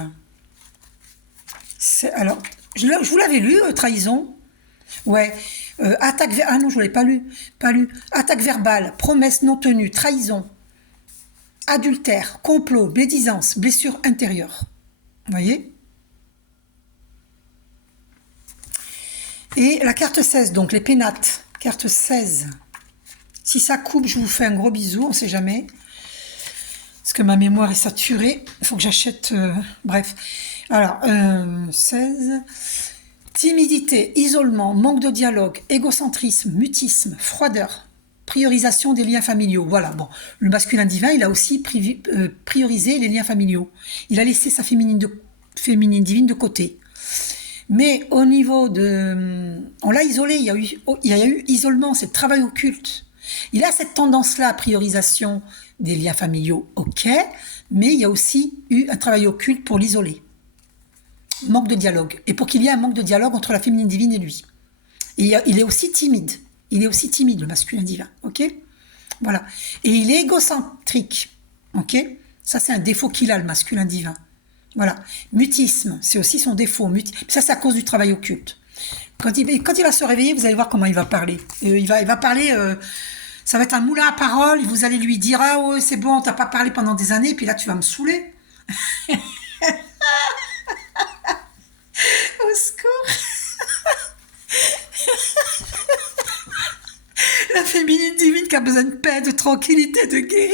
Alors, je vous l'avais lu, trahison. Ouais. Attaque... Ah non, je ne l'ai pas lu. Attaque verbale, promesse non tenue, trahison, adultère, complot, médisance, blessure intérieure. Vous voyez? Et la carte 16, donc les pénates. Carte 16. Si ça coupe, je vous fais un gros bisou, on ne sait jamais. Parce que ma mémoire est saturée. Il faut que j'achète... bref. Alors, 16... Timidité, isolement, manque de dialogue, égocentrisme, mutisme, froideur, priorisation des liens familiaux. Voilà, bon, le masculin divin, il a aussi priorisé les liens familiaux. Il a laissé sa féminine divine de côté. Mais au niveau de... On l'a isolé, il y a eu isolement, c'est le travail occulte. Il a cette tendance-là à priorisation des liens familiaux, ok, mais il y a aussi eu un travail occulte pour l'isoler. Manque de dialogue. Et pour qu'il y ait un manque de dialogue entre la féminine divine et lui. Et il est aussi timide. Le masculin divin. Ok? Voilà. Et il est égocentrique. Ok? Ça, c'est un défaut qu'il a, le masculin divin. Voilà. Mutisme, c'est aussi son défaut. Ça, c'est à cause du travail occulte. Quand il va se réveiller, vous allez voir comment il va parler. Il va parler... ça va être un moulin à paroles. Vous allez lui dire « Ah ouais, c'est bon, on t'a pas parlé pendant des années. » Et puis là, tu vas me saouler. Au secours. La féminine divine qui a besoin de paix, de tranquillité, de guérir,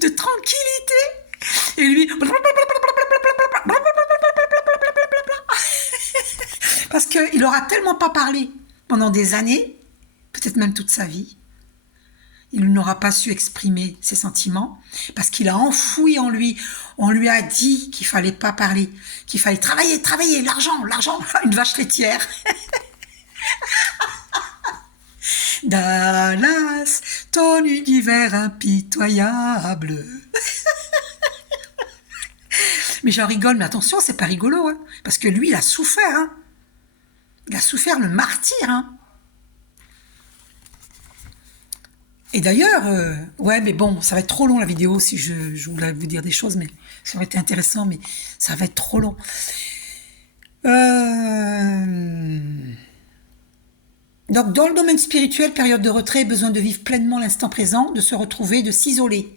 de tranquillité. Et lui... Parce qu'il n'aura tellement pas parlé pendant des années, peut-être même toute sa vie. Il n'aura pas su exprimer ses sentiments parce qu'il a enfoui en lui. On lui a dit qu'il fallait pas parler, qu'il fallait travailler, l'argent, une vache laitière. Dallas, ton univers impitoyable. Mais j'en rigole, mais attention, c'est pas rigolo, hein, parce que lui, il a souffert. Hein. Il a souffert le martyr. Hein. Et d'ailleurs, ouais, mais bon, ça va être trop long la vidéo si je voulais vous dire des choses, mais ça aurait été intéressant, mais ça va être trop long. Donc, dans le domaine spirituel, période de retrait, besoin de vivre pleinement l'instant présent, de se retrouver, de s'isoler.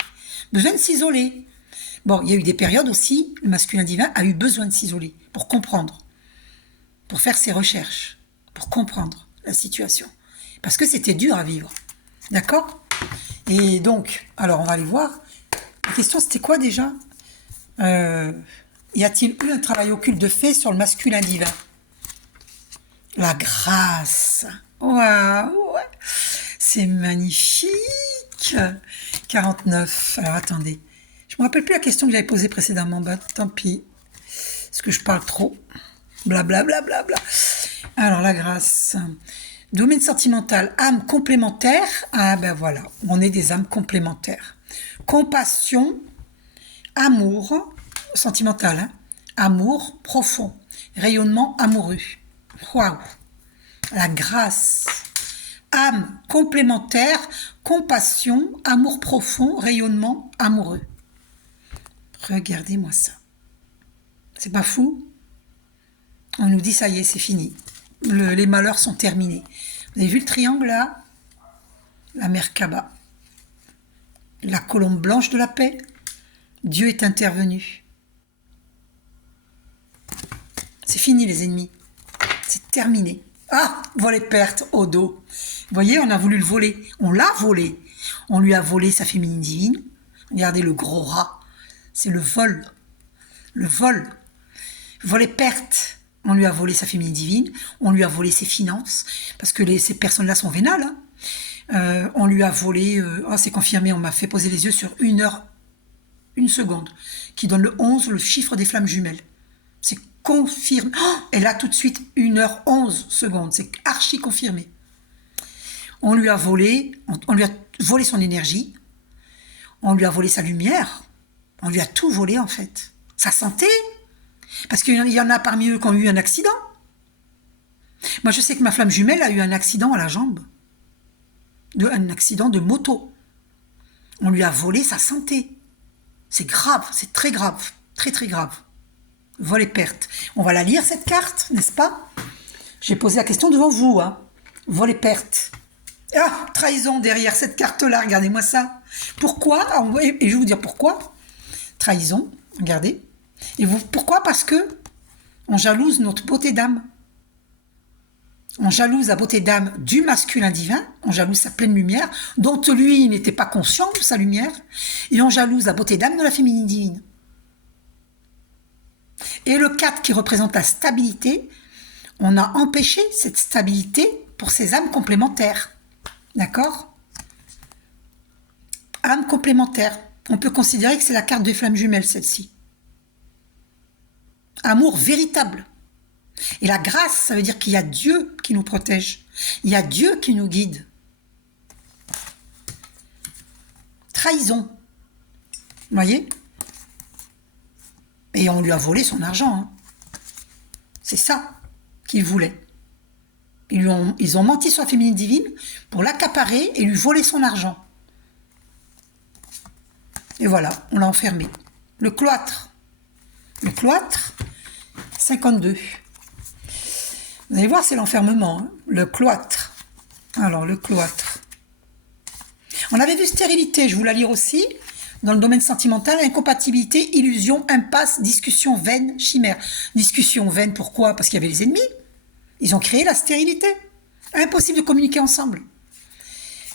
Besoin de s'isoler. Bon, il y a eu des périodes aussi, le masculin divin a eu besoin de s'isoler pour comprendre, pour faire ses recherches, pour comprendre la situation. Parce que c'était dur à vivre. D'accord? Et donc, alors on va aller voir. La question c'était quoi déjà? Y a-t-il eu un travail occulte de fait sur le masculin divin? La grâce. Waouh, ouais. C'est magnifique. 49. Alors attendez. Je me rappelle plus la question que j'avais posée précédemment. Bah, tant pis. Est-ce que je parle trop? Blablabla. Bla, bla, bla. Alors la grâce. Domaine sentimental, âme complémentaire. Ah ben voilà, on est des âmes complémentaires. Compassion, amour, sentimental, hein, amour profond, rayonnement amoureux. Waouh! La grâce. Âme complémentaire, compassion, amour profond, rayonnement amoureux. Regardez-moi ça. C'est pas fou? On nous dit ça y est, c'est fini. Les malheurs sont terminés. Vous avez vu le triangle là? La Merkaba. La colombe blanche de la paix. Dieu est intervenu. C'est fini les ennemis. C'est terminé. Ah, voilà les pertes au dos. Vous voyez, on a voulu le voler. On l'a volé. On lui a volé sa féminine divine. Regardez le gros rat. C'est le vol. Le vol. Vol et perte. On lui a volé sa féminine divine. On lui a volé ses finances. Parce que ces personnes-là sont vénales. On lui a volé... c'est confirmé, on m'a fait poser les yeux sur 1 heure, 1 seconde, qui donne le 11, le chiffre des flammes jumelles. C'est confirmé. Elle a tout de suite 1 h 11 secondes. C'est archi confirmé. On lui a volé son énergie. On lui a volé sa lumière. On lui a tout volé, en fait. Sa santé. Parce qu'il y en a parmi eux qui ont eu un accident. Moi, je sais que ma flamme jumelle a eu un accident à la jambe. Un accident de moto. On lui a volé sa santé. C'est grave, c'est très grave. Très, très grave. Vol et perte. On va la lire, cette carte, n'est-ce pas? J'ai posé la question devant vous. Vol et perte. Ah, trahison derrière cette carte-là, regardez-moi ça. Pourquoi? Et je vais vous dire pourquoi. Trahison, regardez. Et vous, pourquoi? Parce que on jalouse notre beauté d'âme. On jalouse la beauté d'âme du masculin divin, on jalouse sa pleine lumière, dont lui n'était pas conscient de sa lumière, et on jalouse la beauté d'âme de la féminine divine. Et le 4 qui représente la stabilité, on a empêché cette stabilité pour ces âmes complémentaires. D'accord? Âme complémentaire. On peut considérer que c'est la carte des flammes jumelles, celle-ci. Amour véritable. Et la grâce, ça veut dire qu'il y a Dieu qui nous protège. Il y a Dieu qui nous guide. Trahison. Vous voyez? Et on lui a volé son argent. C'est ça qu'il voulait. Ils ont menti sur la féminine divine pour l'accaparer et lui voler son argent. Et voilà, on l'a enfermé. Le cloître. Le cloître, 52. Vous allez voir, c'est l'enfermement. Le cloître. Alors, le cloître. On avait vu stérilité, je vous la lire aussi. Dans le domaine sentimental, incompatibilité, illusion, impasse, discussion vaine, chimère. Discussion vaine, pourquoi? Parce qu'il y avait les ennemis. Ils ont créé la stérilité. Impossible de communiquer ensemble.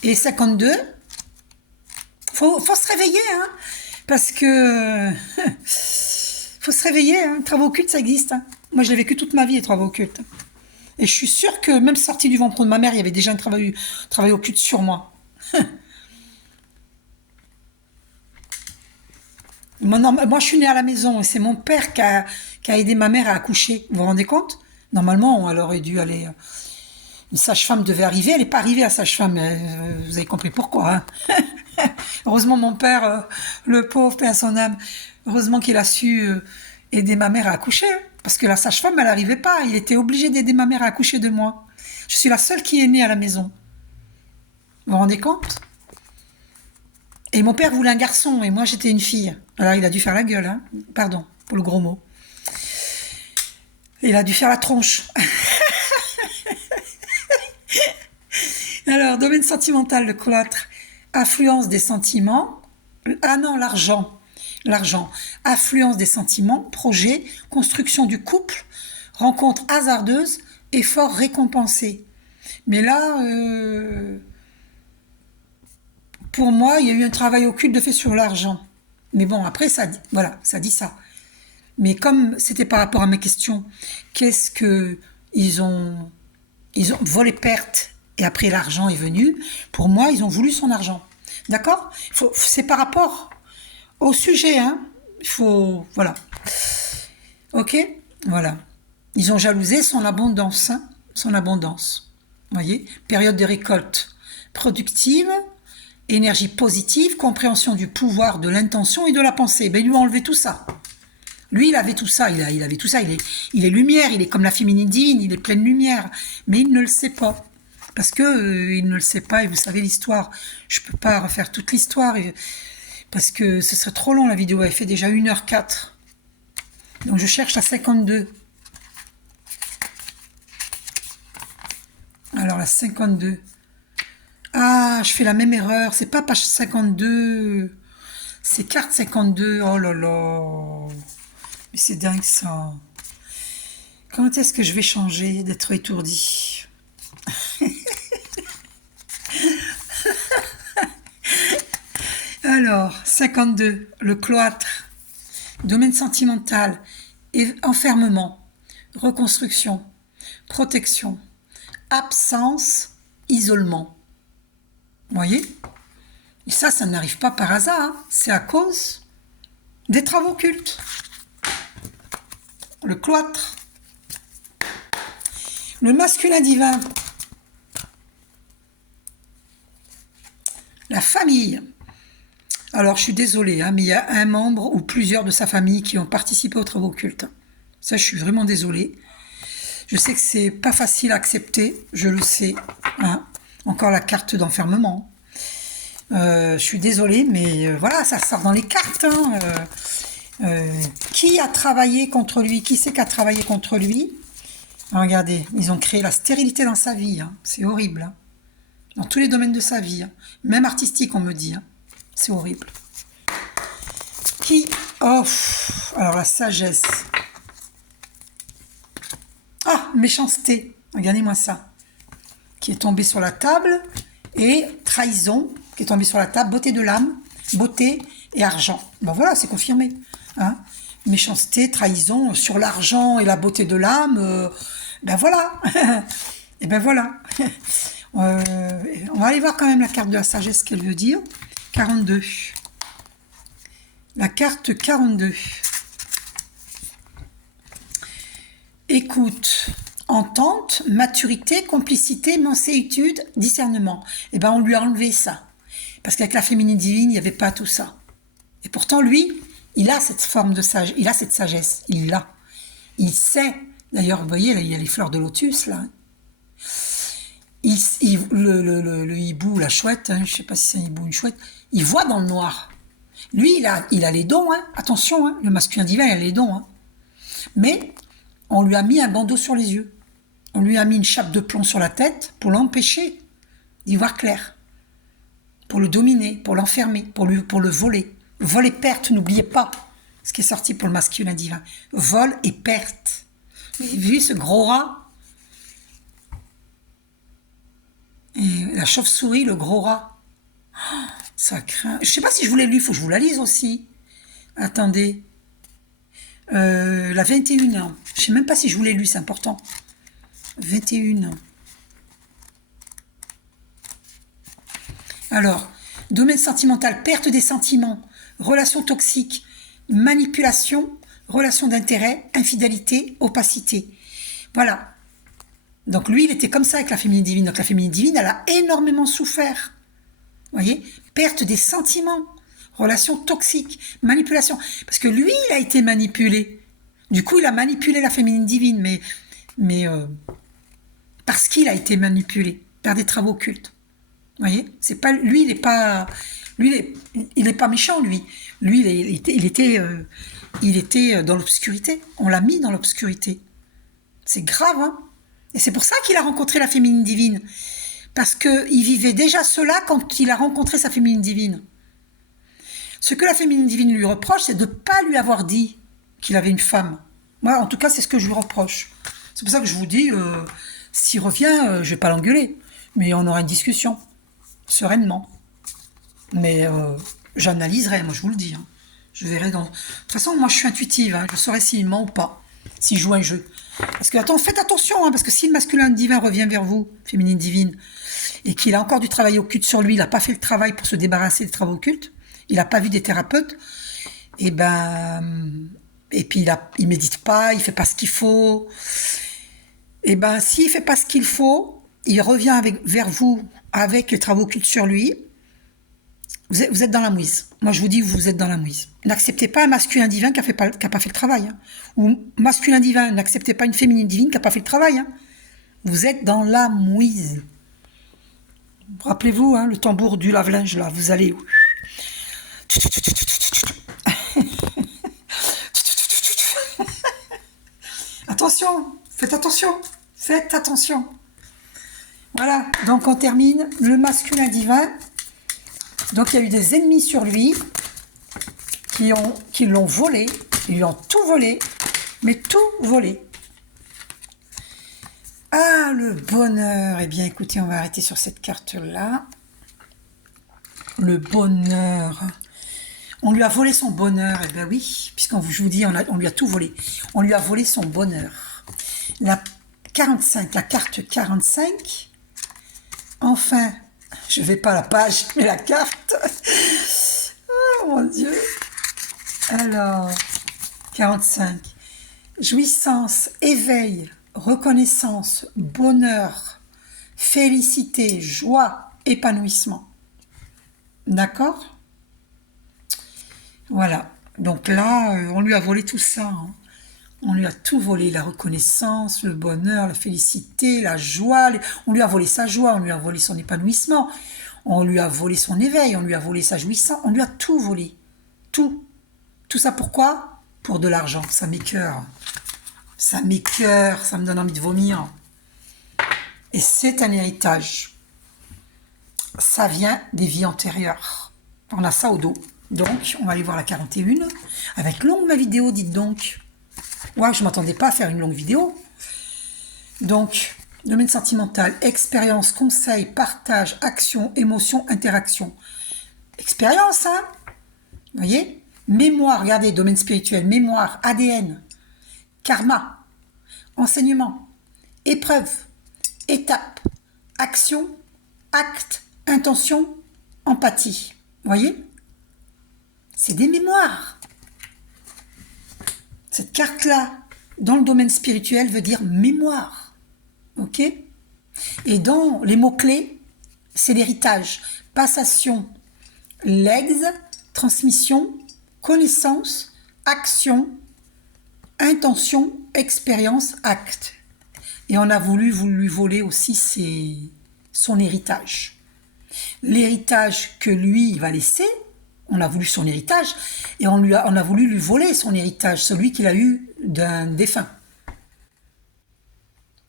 Et 52, faut se réveiller, parce que faut se réveiller, travaux occultes, ça existe. Moi, je l'ai vécu toute ma vie, les travaux occultes. Et je suis sûre que même sorti du ventre de ma mère, il y avait déjà un travail occulte sur moi. Moi, je suis née à la maison et c'est mon père qui a aidé ma mère à accoucher. Vous vous rendez compte? Normalement, elle aurait dû aller... Une sage-femme devait arriver. Elle n'est pas arrivée à sage-femme. Vous avez compris pourquoi. Heureusement, mon père, le pauvre, paix à son âme, heureusement qu'il a su aider ma mère à accoucher. Parce que la sage-femme, elle n'arrivait pas. Il était obligé d'aider ma mère à accoucher de moi. Je suis la seule qui est née à la maison. Vous vous rendez compte? Et mon père voulait un garçon et moi, j'étais une fille. Alors, il a dû faire la gueule. Pardon pour le gros mot. Il a dû faire la tronche. Alors, domaine sentimental, le cloître, affluence des sentiments. Ah non, l'argent. L'argent. Affluence des sentiments, projet, construction du couple, rencontre hasardeuse, effort récompensé. Mais là, pour moi, il y a eu un travail occulte de fait sur l'argent. Mais bon, après, ça dit ça. Mais comme c'était par rapport à mes questions, qu'est-ce que ils ont volé perte et après l'argent est venu, pour moi, ils ont voulu son argent. D'accord? C'est par rapport au sujet, Il faut... Voilà. Ok? Voilà. Ils ont jalousé son abondance, Son abondance. Vous voyez? Période de récolte productive, énergie positive, compréhension du pouvoir, de l'intention et de la pensée. Ben, ils lui ont enlevé tout ça. Lui, il avait tout ça, il avait tout ça, il est lumière, il est comme la féminine divine, il est pleine lumière, mais il ne le sait pas. Parce que il ne le sait pas, et vous savez l'histoire, je ne peux pas refaire toute l'histoire, parce que ce serait trop long la vidéo, elle fait déjà 1h04. Donc je cherche la 52. Alors la 52. Ah, je fais la même erreur, c'est pas page 52, c'est carte 52, oh là là. Mais c'est dingue ça. Comment est-ce que je vais changer d'être étourdi? Alors, 52, le cloître, domaine sentimental, enfermement, reconstruction, protection, absence, isolement. Vous voyez? Et ça n'arrive pas par hasard, hein. C'est à cause des travaux occultes. Le cloître. Le masculin divin. La famille. Alors, je suis désolée, hein, mais il y a un membre ou plusieurs de sa famille qui ont participé aux travaux occultes. Ça, je suis vraiment désolée. Je sais que c'est pas facile à accepter, je le sais. Hein. Encore la carte d'enfermement. Je suis désolée, mais voilà, ça sort dans les cartes. Hein. Qui a travaillé contre lui? Qui c'est qui a travaillé contre lui? Regardez, ils ont créé la stérilité dans sa vie. Hein. C'est horrible. Hein. Dans tous les domaines de sa vie. Hein. Même artistique, on me dit. Hein. C'est horrible. Qui... Oh, alors la sagesse. Ah, méchanceté. Regardez-moi ça. Qui est tombé sur la table. Et trahison, qui est tombé sur la table. Beauté de l'âme, beauté et argent. Ben voilà, c'est confirmé. Hein. Méchanceté, trahison sur l'argent et la beauté de l'âme. Ben voilà. Et ben voilà. On va aller voir quand même la carte de la sagesse, ce qu'elle veut dire. 42. La carte 42. Écoute, entente, maturité, complicité, manséitude, discernement. Eh bien, on lui a enlevé ça. Parce qu'avec la féminine divine, il n'y avait pas tout ça. Et pourtant, lui, il a cette forme de sagesse, il a cette sagesse, il l'a. Il sait, d'ailleurs, vous voyez, là, il y a les fleurs de lotus, là. Le hibou, la chouette, hein, je ne sais pas si c'est un hibou ou une chouette, il voit dans le noir. Lui, il a les dons, hein, attention, hein, le masculin divin, il a les dons. Hein. Mais on lui a mis un bandeau sur les yeux. On lui a mis une chape de plomb sur la tête pour l'empêcher d'y voir clair. Pour le dominer, pour l'enfermer, pour le voler. Vol et perte, n'oubliez pas ce qui est sorti pour le masculin divin. Vol et perte. Vous avez vu ce gros rat? Et la chauve-souris, le gros rat. Oh, ça craint. Je ne sais pas si je vous l'ai lu, il faut que je vous la lise aussi. Attendez. La 21. Je ne sais même pas si je vous l'ai lu, c'est important. 21. Alors, domaine sentimental, perte des sentiments, relations toxiques, manipulation, relations d'intérêt, infidélité, opacité. Voilà. Donc lui, il était comme ça avec la féminine divine. Donc la féminine divine, elle a énormément souffert. Vous voyez? Perte des sentiments, relations toxiques, manipulation. Parce que lui, il a été manipulé. Du coup, il a manipulé la féminine divine, mais parce qu'il a été manipulé par des travaux occultes. Vous voyez? C'est pas lui, il est pas méchant, lui. Lui, il était dans l'obscurité. On l'a mis dans l'obscurité. C'est grave, hein? Et c'est pour ça qu'il a rencontré la féminine divine. Parce qu'il vivait déjà cela quand il a rencontré sa féminine divine. Ce que la féminine divine lui reproche, c'est de ne pas lui avoir dit qu'il avait une femme. Moi, en tout cas, c'est ce que je lui reproche. C'est pour ça que je vous dis, s'il revient, je ne vais pas l'engueuler. Mais on aura une discussion, sereinement. Mais j'analyserai, moi je vous le dis. Hein. Je verrai dans... De toute façon, moi je suis intuitive, hein. Je saurai s'il ment ou pas, s'il joue un jeu. Parce que, faites attention, hein, parce que si le masculin divin revient vers vous, féminine divine, et qu'il a encore du travail occulte sur lui, il n'a pas fait le travail pour se débarrasser des travaux occultes, il n'a pas vu des thérapeutes, et puis il médite pas, il fait pas ce qu'il faut, et s'il fait pas ce qu'il faut, il revient vers vous avec les travaux occultes sur lui, vous êtes dans la mouise. Moi, je vous dis, vous êtes dans la mouise. N'acceptez pas un masculin divin qui n'a pas fait le travail. Hein. Ou masculin divin, n'acceptez pas une féminine divine qui n'a pas fait le travail. Hein. Vous êtes dans la mouise. Rappelez-vous, hein, le tambour du lave-linge, là, vous allez... Attention, faites attention. Voilà, donc on termine. Le masculin divin... Donc il y a eu des ennemis sur lui qui l'ont volé, ils lui ont tout volé, mais tout volé. Ah, le bonheur. Eh bien, écoutez, on va arrêter sur cette carte-là. Le bonheur. On lui a volé son bonheur. Eh bien oui, je vous dis, on lui a tout volé. On lui a volé son bonheur. La 45, la carte 45. Enfin, je vais pas à la page, mais la carte. Oh mon Dieu. Alors, 45. Jouissance, éveil, reconnaissance, bonheur, félicité, joie, épanouissement. D'accord? Voilà. Donc là, on lui a volé tout ça. Hein. On lui a tout volé, la reconnaissance, le bonheur, la félicité, la joie. On lui a volé sa joie, on lui a volé son épanouissement, on lui a volé son éveil, on lui a volé sa jouissance, on lui a tout volé. Tout. Tout ça pourquoi? Pour de l'argent. Ça m'écoeure. Ça m'écoeure, ça me donne envie de vomir. Et c'est un héritage. Ça vient des vies antérieures. On a ça au dos. Donc, on va aller voir la 41. Avec longue ma vidéo, dites donc. Ouais, je ne m'attendais pas à faire une longue vidéo. Donc, domaine sentimental, expérience, conseil, partage, action, émotion, interaction. Expérience, hein? Vous voyez? Mémoire, regardez, domaine spirituel, mémoire, ADN, karma, enseignement, épreuve, étape, action, acte, intention, empathie. Vous voyez? C'est des mémoires. Cette carte-là, dans le domaine spirituel, veut dire mémoire. Ok? Et dans les mots-clés, c'est l'héritage. Passation, legs, transmission, connaissance, action, intention, expérience, acte. Et on a voulu lui voler aussi son héritage. L'héritage que lui, il va laisser, on a voulu son héritage, et on a voulu lui voler son héritage, celui qu'il a eu d'un défunt.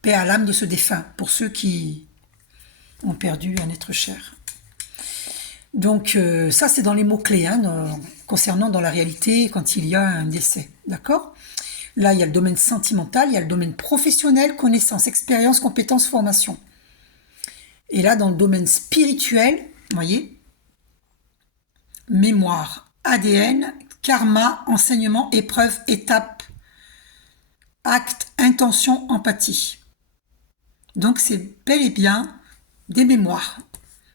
Paix à l'âme de ce défunt, pour ceux qui ont perdu un être cher. Donc ça, c'est dans les mots-clés, hein, concernant dans la réalité, quand il y a un décès, d'accord? Là, il y a le domaine sentimental, il y a le domaine professionnel, connaissance, expérience, compétence, formation. Et là, dans le domaine spirituel, vous voyez, mémoire, ADN, karma, enseignement, épreuve, étape, acte, intention, empathie. Donc, c'est bel et bien des mémoires,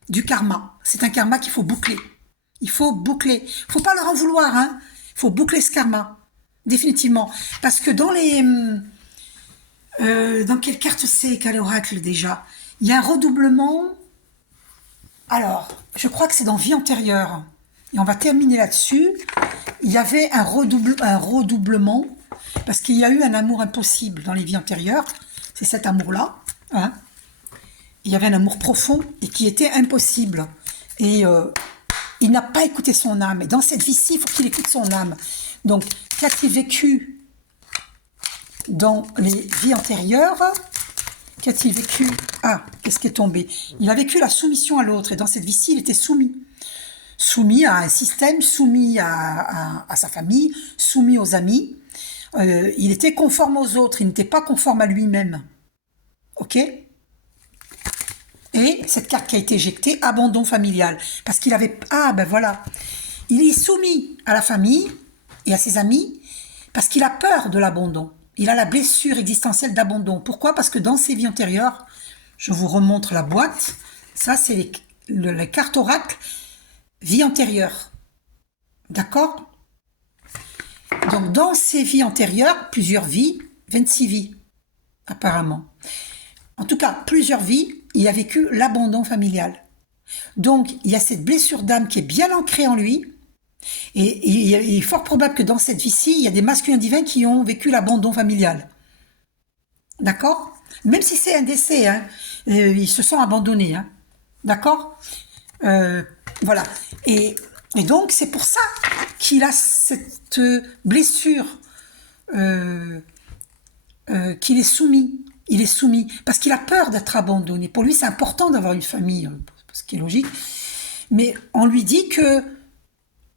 du karma. C'est un karma qu'il faut boucler. Il faut boucler. Il ne faut pas leur en vouloir, hein. Il faut boucler ce karma. Définitivement. Parce que dans les... dans quelle carte c'est qu'à l'oracle déjà? Il y a un redoublement. Alors, je crois que c'est dans vie antérieure. Et on va terminer là-dessus. Il y avait un redoublement. Parce qu'il y a eu un amour impossible dans les vies antérieures. C'est cet amour-là. Hein. Il y avait un amour profond et qui était impossible. Et il n'a pas écouté son âme. Et dans cette vie-ci, il faut qu'il écoute son âme. Donc, qu'a-t-il vécu dans les vies antérieures? Qu'a-t-il vécu? Ah, qu'est-ce qui est tombé? Il a vécu la soumission à l'autre. Et dans cette vie-ci, il était soumis. Soumis à un système, soumis à sa famille, soumis aux amis. Il était conforme aux autres. Il n'était pas conforme à lui-même. Ok? Et cette carte qui a été éjectée, abandon familial. Parce qu'il avait... Ah, ben voilà. Il est soumis à la famille et à ses amis parce qu'il a peur de l'abandon. Il a la blessure existentielle d'abandon. Pourquoi? Parce que dans ses vies antérieures, je vous remontre la boîte, ça c'est les cartes oracle vie antérieure. D'accord? Donc dans ses vies antérieures, plusieurs vies, 26 vies, apparemment. En tout cas, plusieurs vies, il a vécu l'abandon familial. Donc il y a cette blessure d'âme qui est bien ancrée en lui. Et il est fort probable que dans cette vie-ci, il y a des masculins divins qui ont vécu l'abandon familial. D'accord? Même si c'est un décès, hein, ils se sont abandonnés. Hein, d'accord? Voilà. Et donc, c'est pour ça qu'il a cette blessure, qu'il est soumis. Il est soumis parce qu'il a peur d'être abandonné. Pour lui, c'est important d'avoir une famille, ce qui est logique. Mais on lui dit que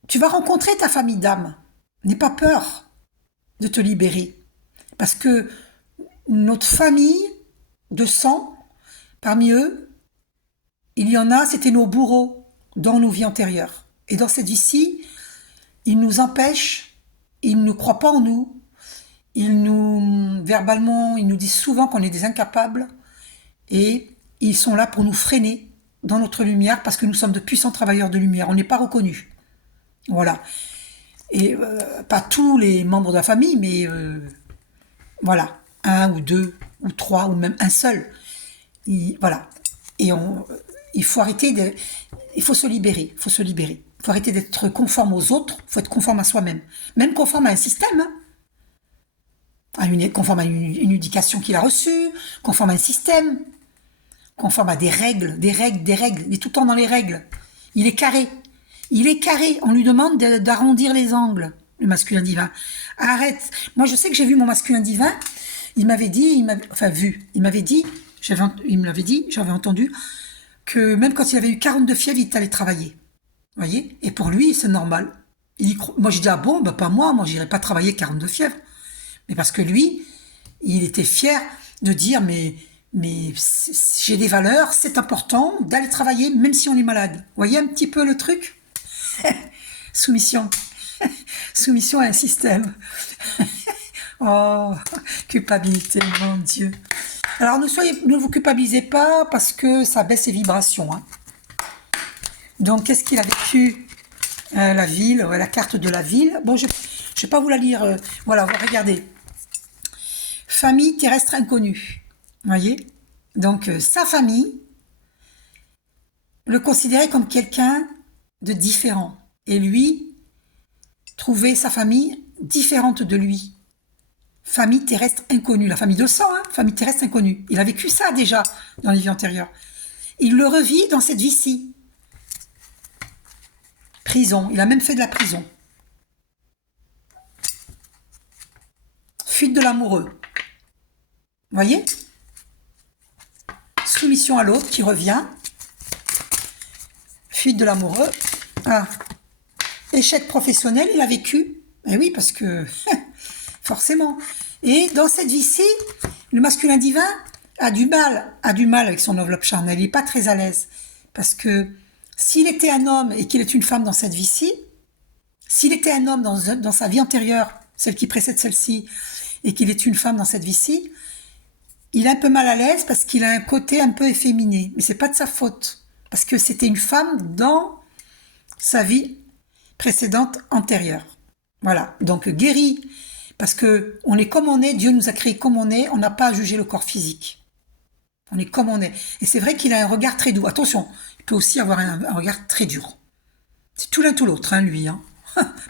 tu vas rencontrer ta famille d'âme. N'aie pas peur de te libérer. Parce que notre famille de sang, parmi eux, il y en a, c'était nos bourreaux dans nos vies antérieures. Et dans cette vie-ci, ils nous empêchent, ils ne croient pas en nous, verbalement, ils nous disent souvent qu'on est des incapables et ils sont là pour nous freiner dans notre lumière parce que nous sommes de puissants travailleurs de lumière. On n'est pas reconnus. Voilà. Et pas tous les membres de la famille, mais voilà, un ou deux ou trois ou même un seul. Voilà. Et il faut arrêter il faut se libérer. Il faut se libérer. Il faut arrêter d'être conforme aux autres. Il faut être conforme à soi-même. Même conforme à un système. Hein. Conforme à une éducation qu'il a reçue. Conforme à un système. Conforme à des règles. Il est tout le temps dans les règles. Il est carré. On lui demande d'arrondir les angles. Le masculin divin. Arrête. Moi, je sais que j'ai vu mon masculin divin. Il m'avait dit, j'avais entendu que même quand il avait eu 42 fièvres, il allait travailler. Vous voyez? Et pour lui, c'est normal. Moi, je dis, ah bon, pas moi j'irai pas travailler 42 fièvres. Mais parce que lui, il était fier de dire, mais j'ai des valeurs, c'est important d'aller travailler, même si on est malade. Vous voyez un petit peu le truc? Soumission. Soumission à un système. Oh, culpabilité, mon Dieu. Alors, ne vous culpabilisez pas parce que ça baisse les vibrations. Hein. Donc, qu'est-ce qu'il a vécu la ville, la carte de la ville. Bon, je ne vais pas vous la lire. Voilà, regardez. Famille terrestre inconnue. Vous voyez? Donc, sa famille le considérait comme quelqu'un de différent. Et lui, trouvait sa famille différente de lui. Famille terrestre inconnue, la famille de sang, hein, famille terrestre inconnue. Il a vécu ça déjà dans les vies antérieures. Il le revit dans cette vie-ci. Prison, il a même fait de la prison. Fuite de l'amoureux. Vous voyez? Soumission à l'autre qui revient. Fuite de l'amoureux. Ah. Échec professionnel, il a vécu. Eh oui, parce que... forcément. Et dans cette vie-ci, le masculin divin a du mal avec son enveloppe charnelle. Il n'est pas très à l'aise. Parce que s'il était un homme et qu'il est une femme dans cette vie-ci, s'il était un homme dans sa vie antérieure, celle qui précède celle-ci, et qu'il est une femme dans cette vie-ci, il est un peu mal à l'aise parce qu'il a un côté un peu efféminé. Mais c'est pas de sa faute. Parce que c'était une femme dans sa vie précédente antérieure. Voilà. Donc guéri. Parce que on est comme on est, Dieu nous a créés comme on est, on n'a pas à juger le corps physique. On est comme on est. Et c'est vrai qu'il a un regard très doux. Attention, il peut aussi avoir un regard très dur. C'est tout l'un tout l'autre, hein, lui. Hein.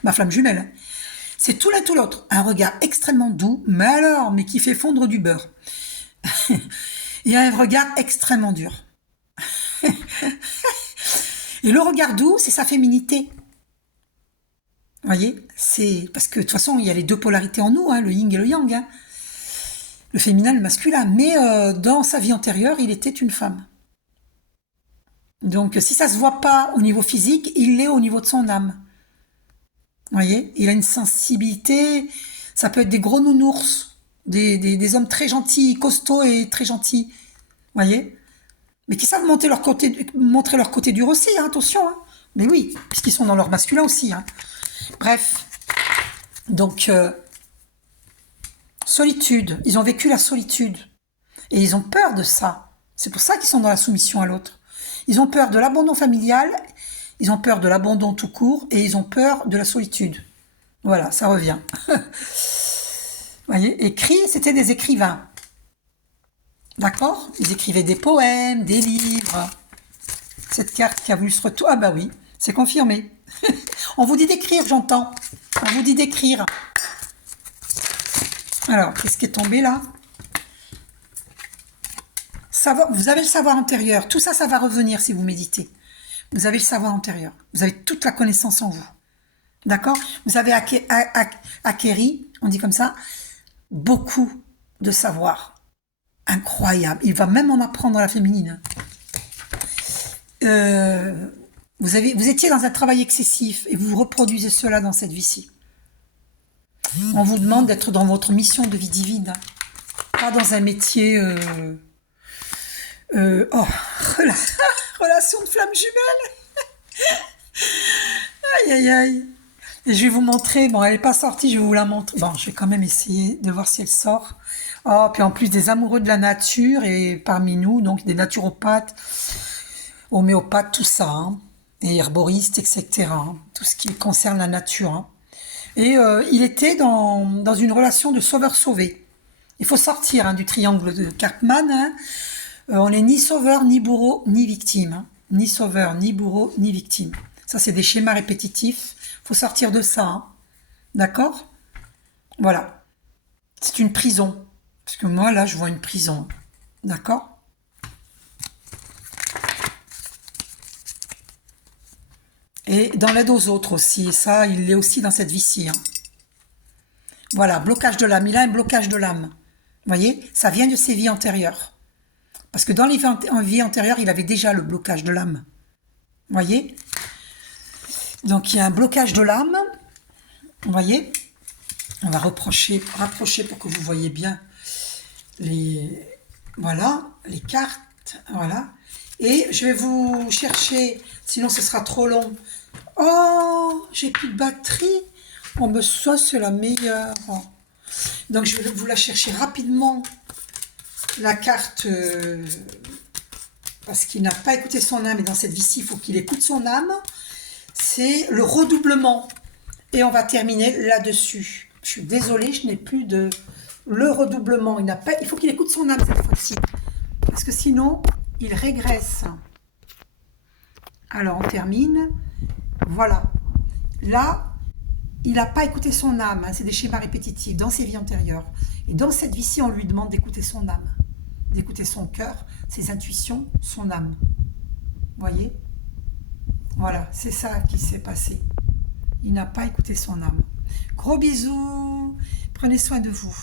Ma flamme jumelle. Hein. C'est tout l'un tout l'autre. Un regard extrêmement doux, mais qui fait fondre du beurre. Il a un regard extrêmement dur. Et le regard doux, c'est sa féminité. Vous voyez, c'est parce que de toute façon, il y a les deux polarités en nous, hein, le yin et le yang, hein. Le féminin et le masculin. Mais dans sa vie antérieure, il était une femme. Donc, si ça se voit pas au niveau physique, il l'est au niveau de son âme. Vous voyez, il a une sensibilité. Ça peut être des gros nounours, des hommes très gentils, costauds et très gentils. Vous voyez, mais qui savent montrer leur côté dur aussi. Hein, attention. Hein. Mais oui, puisqu'ils sont dans leur masculin aussi. Hein. Bref, donc, solitude, ils ont vécu la solitude, et ils ont peur de ça, c'est pour ça qu'ils sont dans la soumission à l'autre. Ils ont peur de l'abandon familial, ils ont peur de l'abandon tout court, et ils ont peur de la solitude. Voilà, ça revient. Vous voyez, écrit, c'était des écrivains, d'accord? Ils écrivaient des poèmes, des livres. Cette carte qui a voulu se retourner, ah bah oui, c'est confirmé. On vous dit d'écrire, j'entends. On vous dit d'écrire. Alors, qu'est-ce qui est tombé là? Vous avez le savoir antérieur. Tout ça, ça va revenir si vous méditez. Vous avez le savoir antérieur. Vous avez toute la connaissance en vous. D'accord? Vous avez acquéri, on dit comme ça, beaucoup de savoir. Incroyable. Il va même en apprendre à la féminine. Vous étiez dans un travail excessif et vous reproduisez cela dans cette vie-ci. On vous demande d'être dans votre mission de vie divine, pas dans un métier... relation de flamme jumelle. Aïe, aïe, aïe. Et je vais vous montrer, bon, elle n'est pas sortie, je vais vous la montrer. Bon, je vais quand même essayer de voir si elle sort. Oh, puis en plus des amoureux de la nature et parmi nous, donc des naturopathes, homéopathes, tout ça, hein, et herboristes, etc. Hein, tout ce qui concerne la nature. Hein. Et il était dans une relation de sauveur-sauvé. Il faut sortir hein, du triangle de Cartman. Hein. On n'est ni sauveur, ni bourreau, ni victime. Hein. Ni sauveur, ni bourreau, ni victime. Ça, c'est des schémas répétitifs. Il faut sortir de ça. Hein. D'accord. Voilà. C'est une prison. Parce que moi, là, je vois une prison. D'accord. Et dans l'aide aux autres aussi. Et ça, il est aussi dans cette vie-ci. Hein. Voilà, blocage de l'âme. Il a un blocage de l'âme. Vous voyez, ça vient de ses vies antérieures. Parce que dans les vies antérieures, il avait déjà le blocage de l'âme. Vous voyez. Donc, il y a un blocage de l'âme. Vous voyez. On va rapprocher pour que vous voyez bien les, voilà, les cartes. Voilà. Et je vais vous chercher, sinon ce sera trop long. Oh, j'ai plus de batterie. Oh, mais ça, c'est la meilleure. Donc, je vais vous la chercher rapidement. La carte, parce qu'il n'a pas écouté son âme, et dans cette vie-ci, il faut qu'il écoute son âme. C'est le redoublement. Et on va terminer là-dessus. Je suis désolée, je n'ai plus de... Le redoublement, il faut qu'il écoute son âme cette fois-ci. Parce que sinon, il régresse. Alors, on termine. Voilà. Là, il n'a pas écouté son âme. Hein. C'est des schémas répétitifs dans ses vies antérieures. Et dans cette vie-ci, on lui demande d'écouter son âme. D'écouter son cœur, ses intuitions, son âme. Vous voyez? Voilà, c'est ça qui s'est passé. Il n'a pas écouté son âme. Gros bisous. Prenez soin de vous.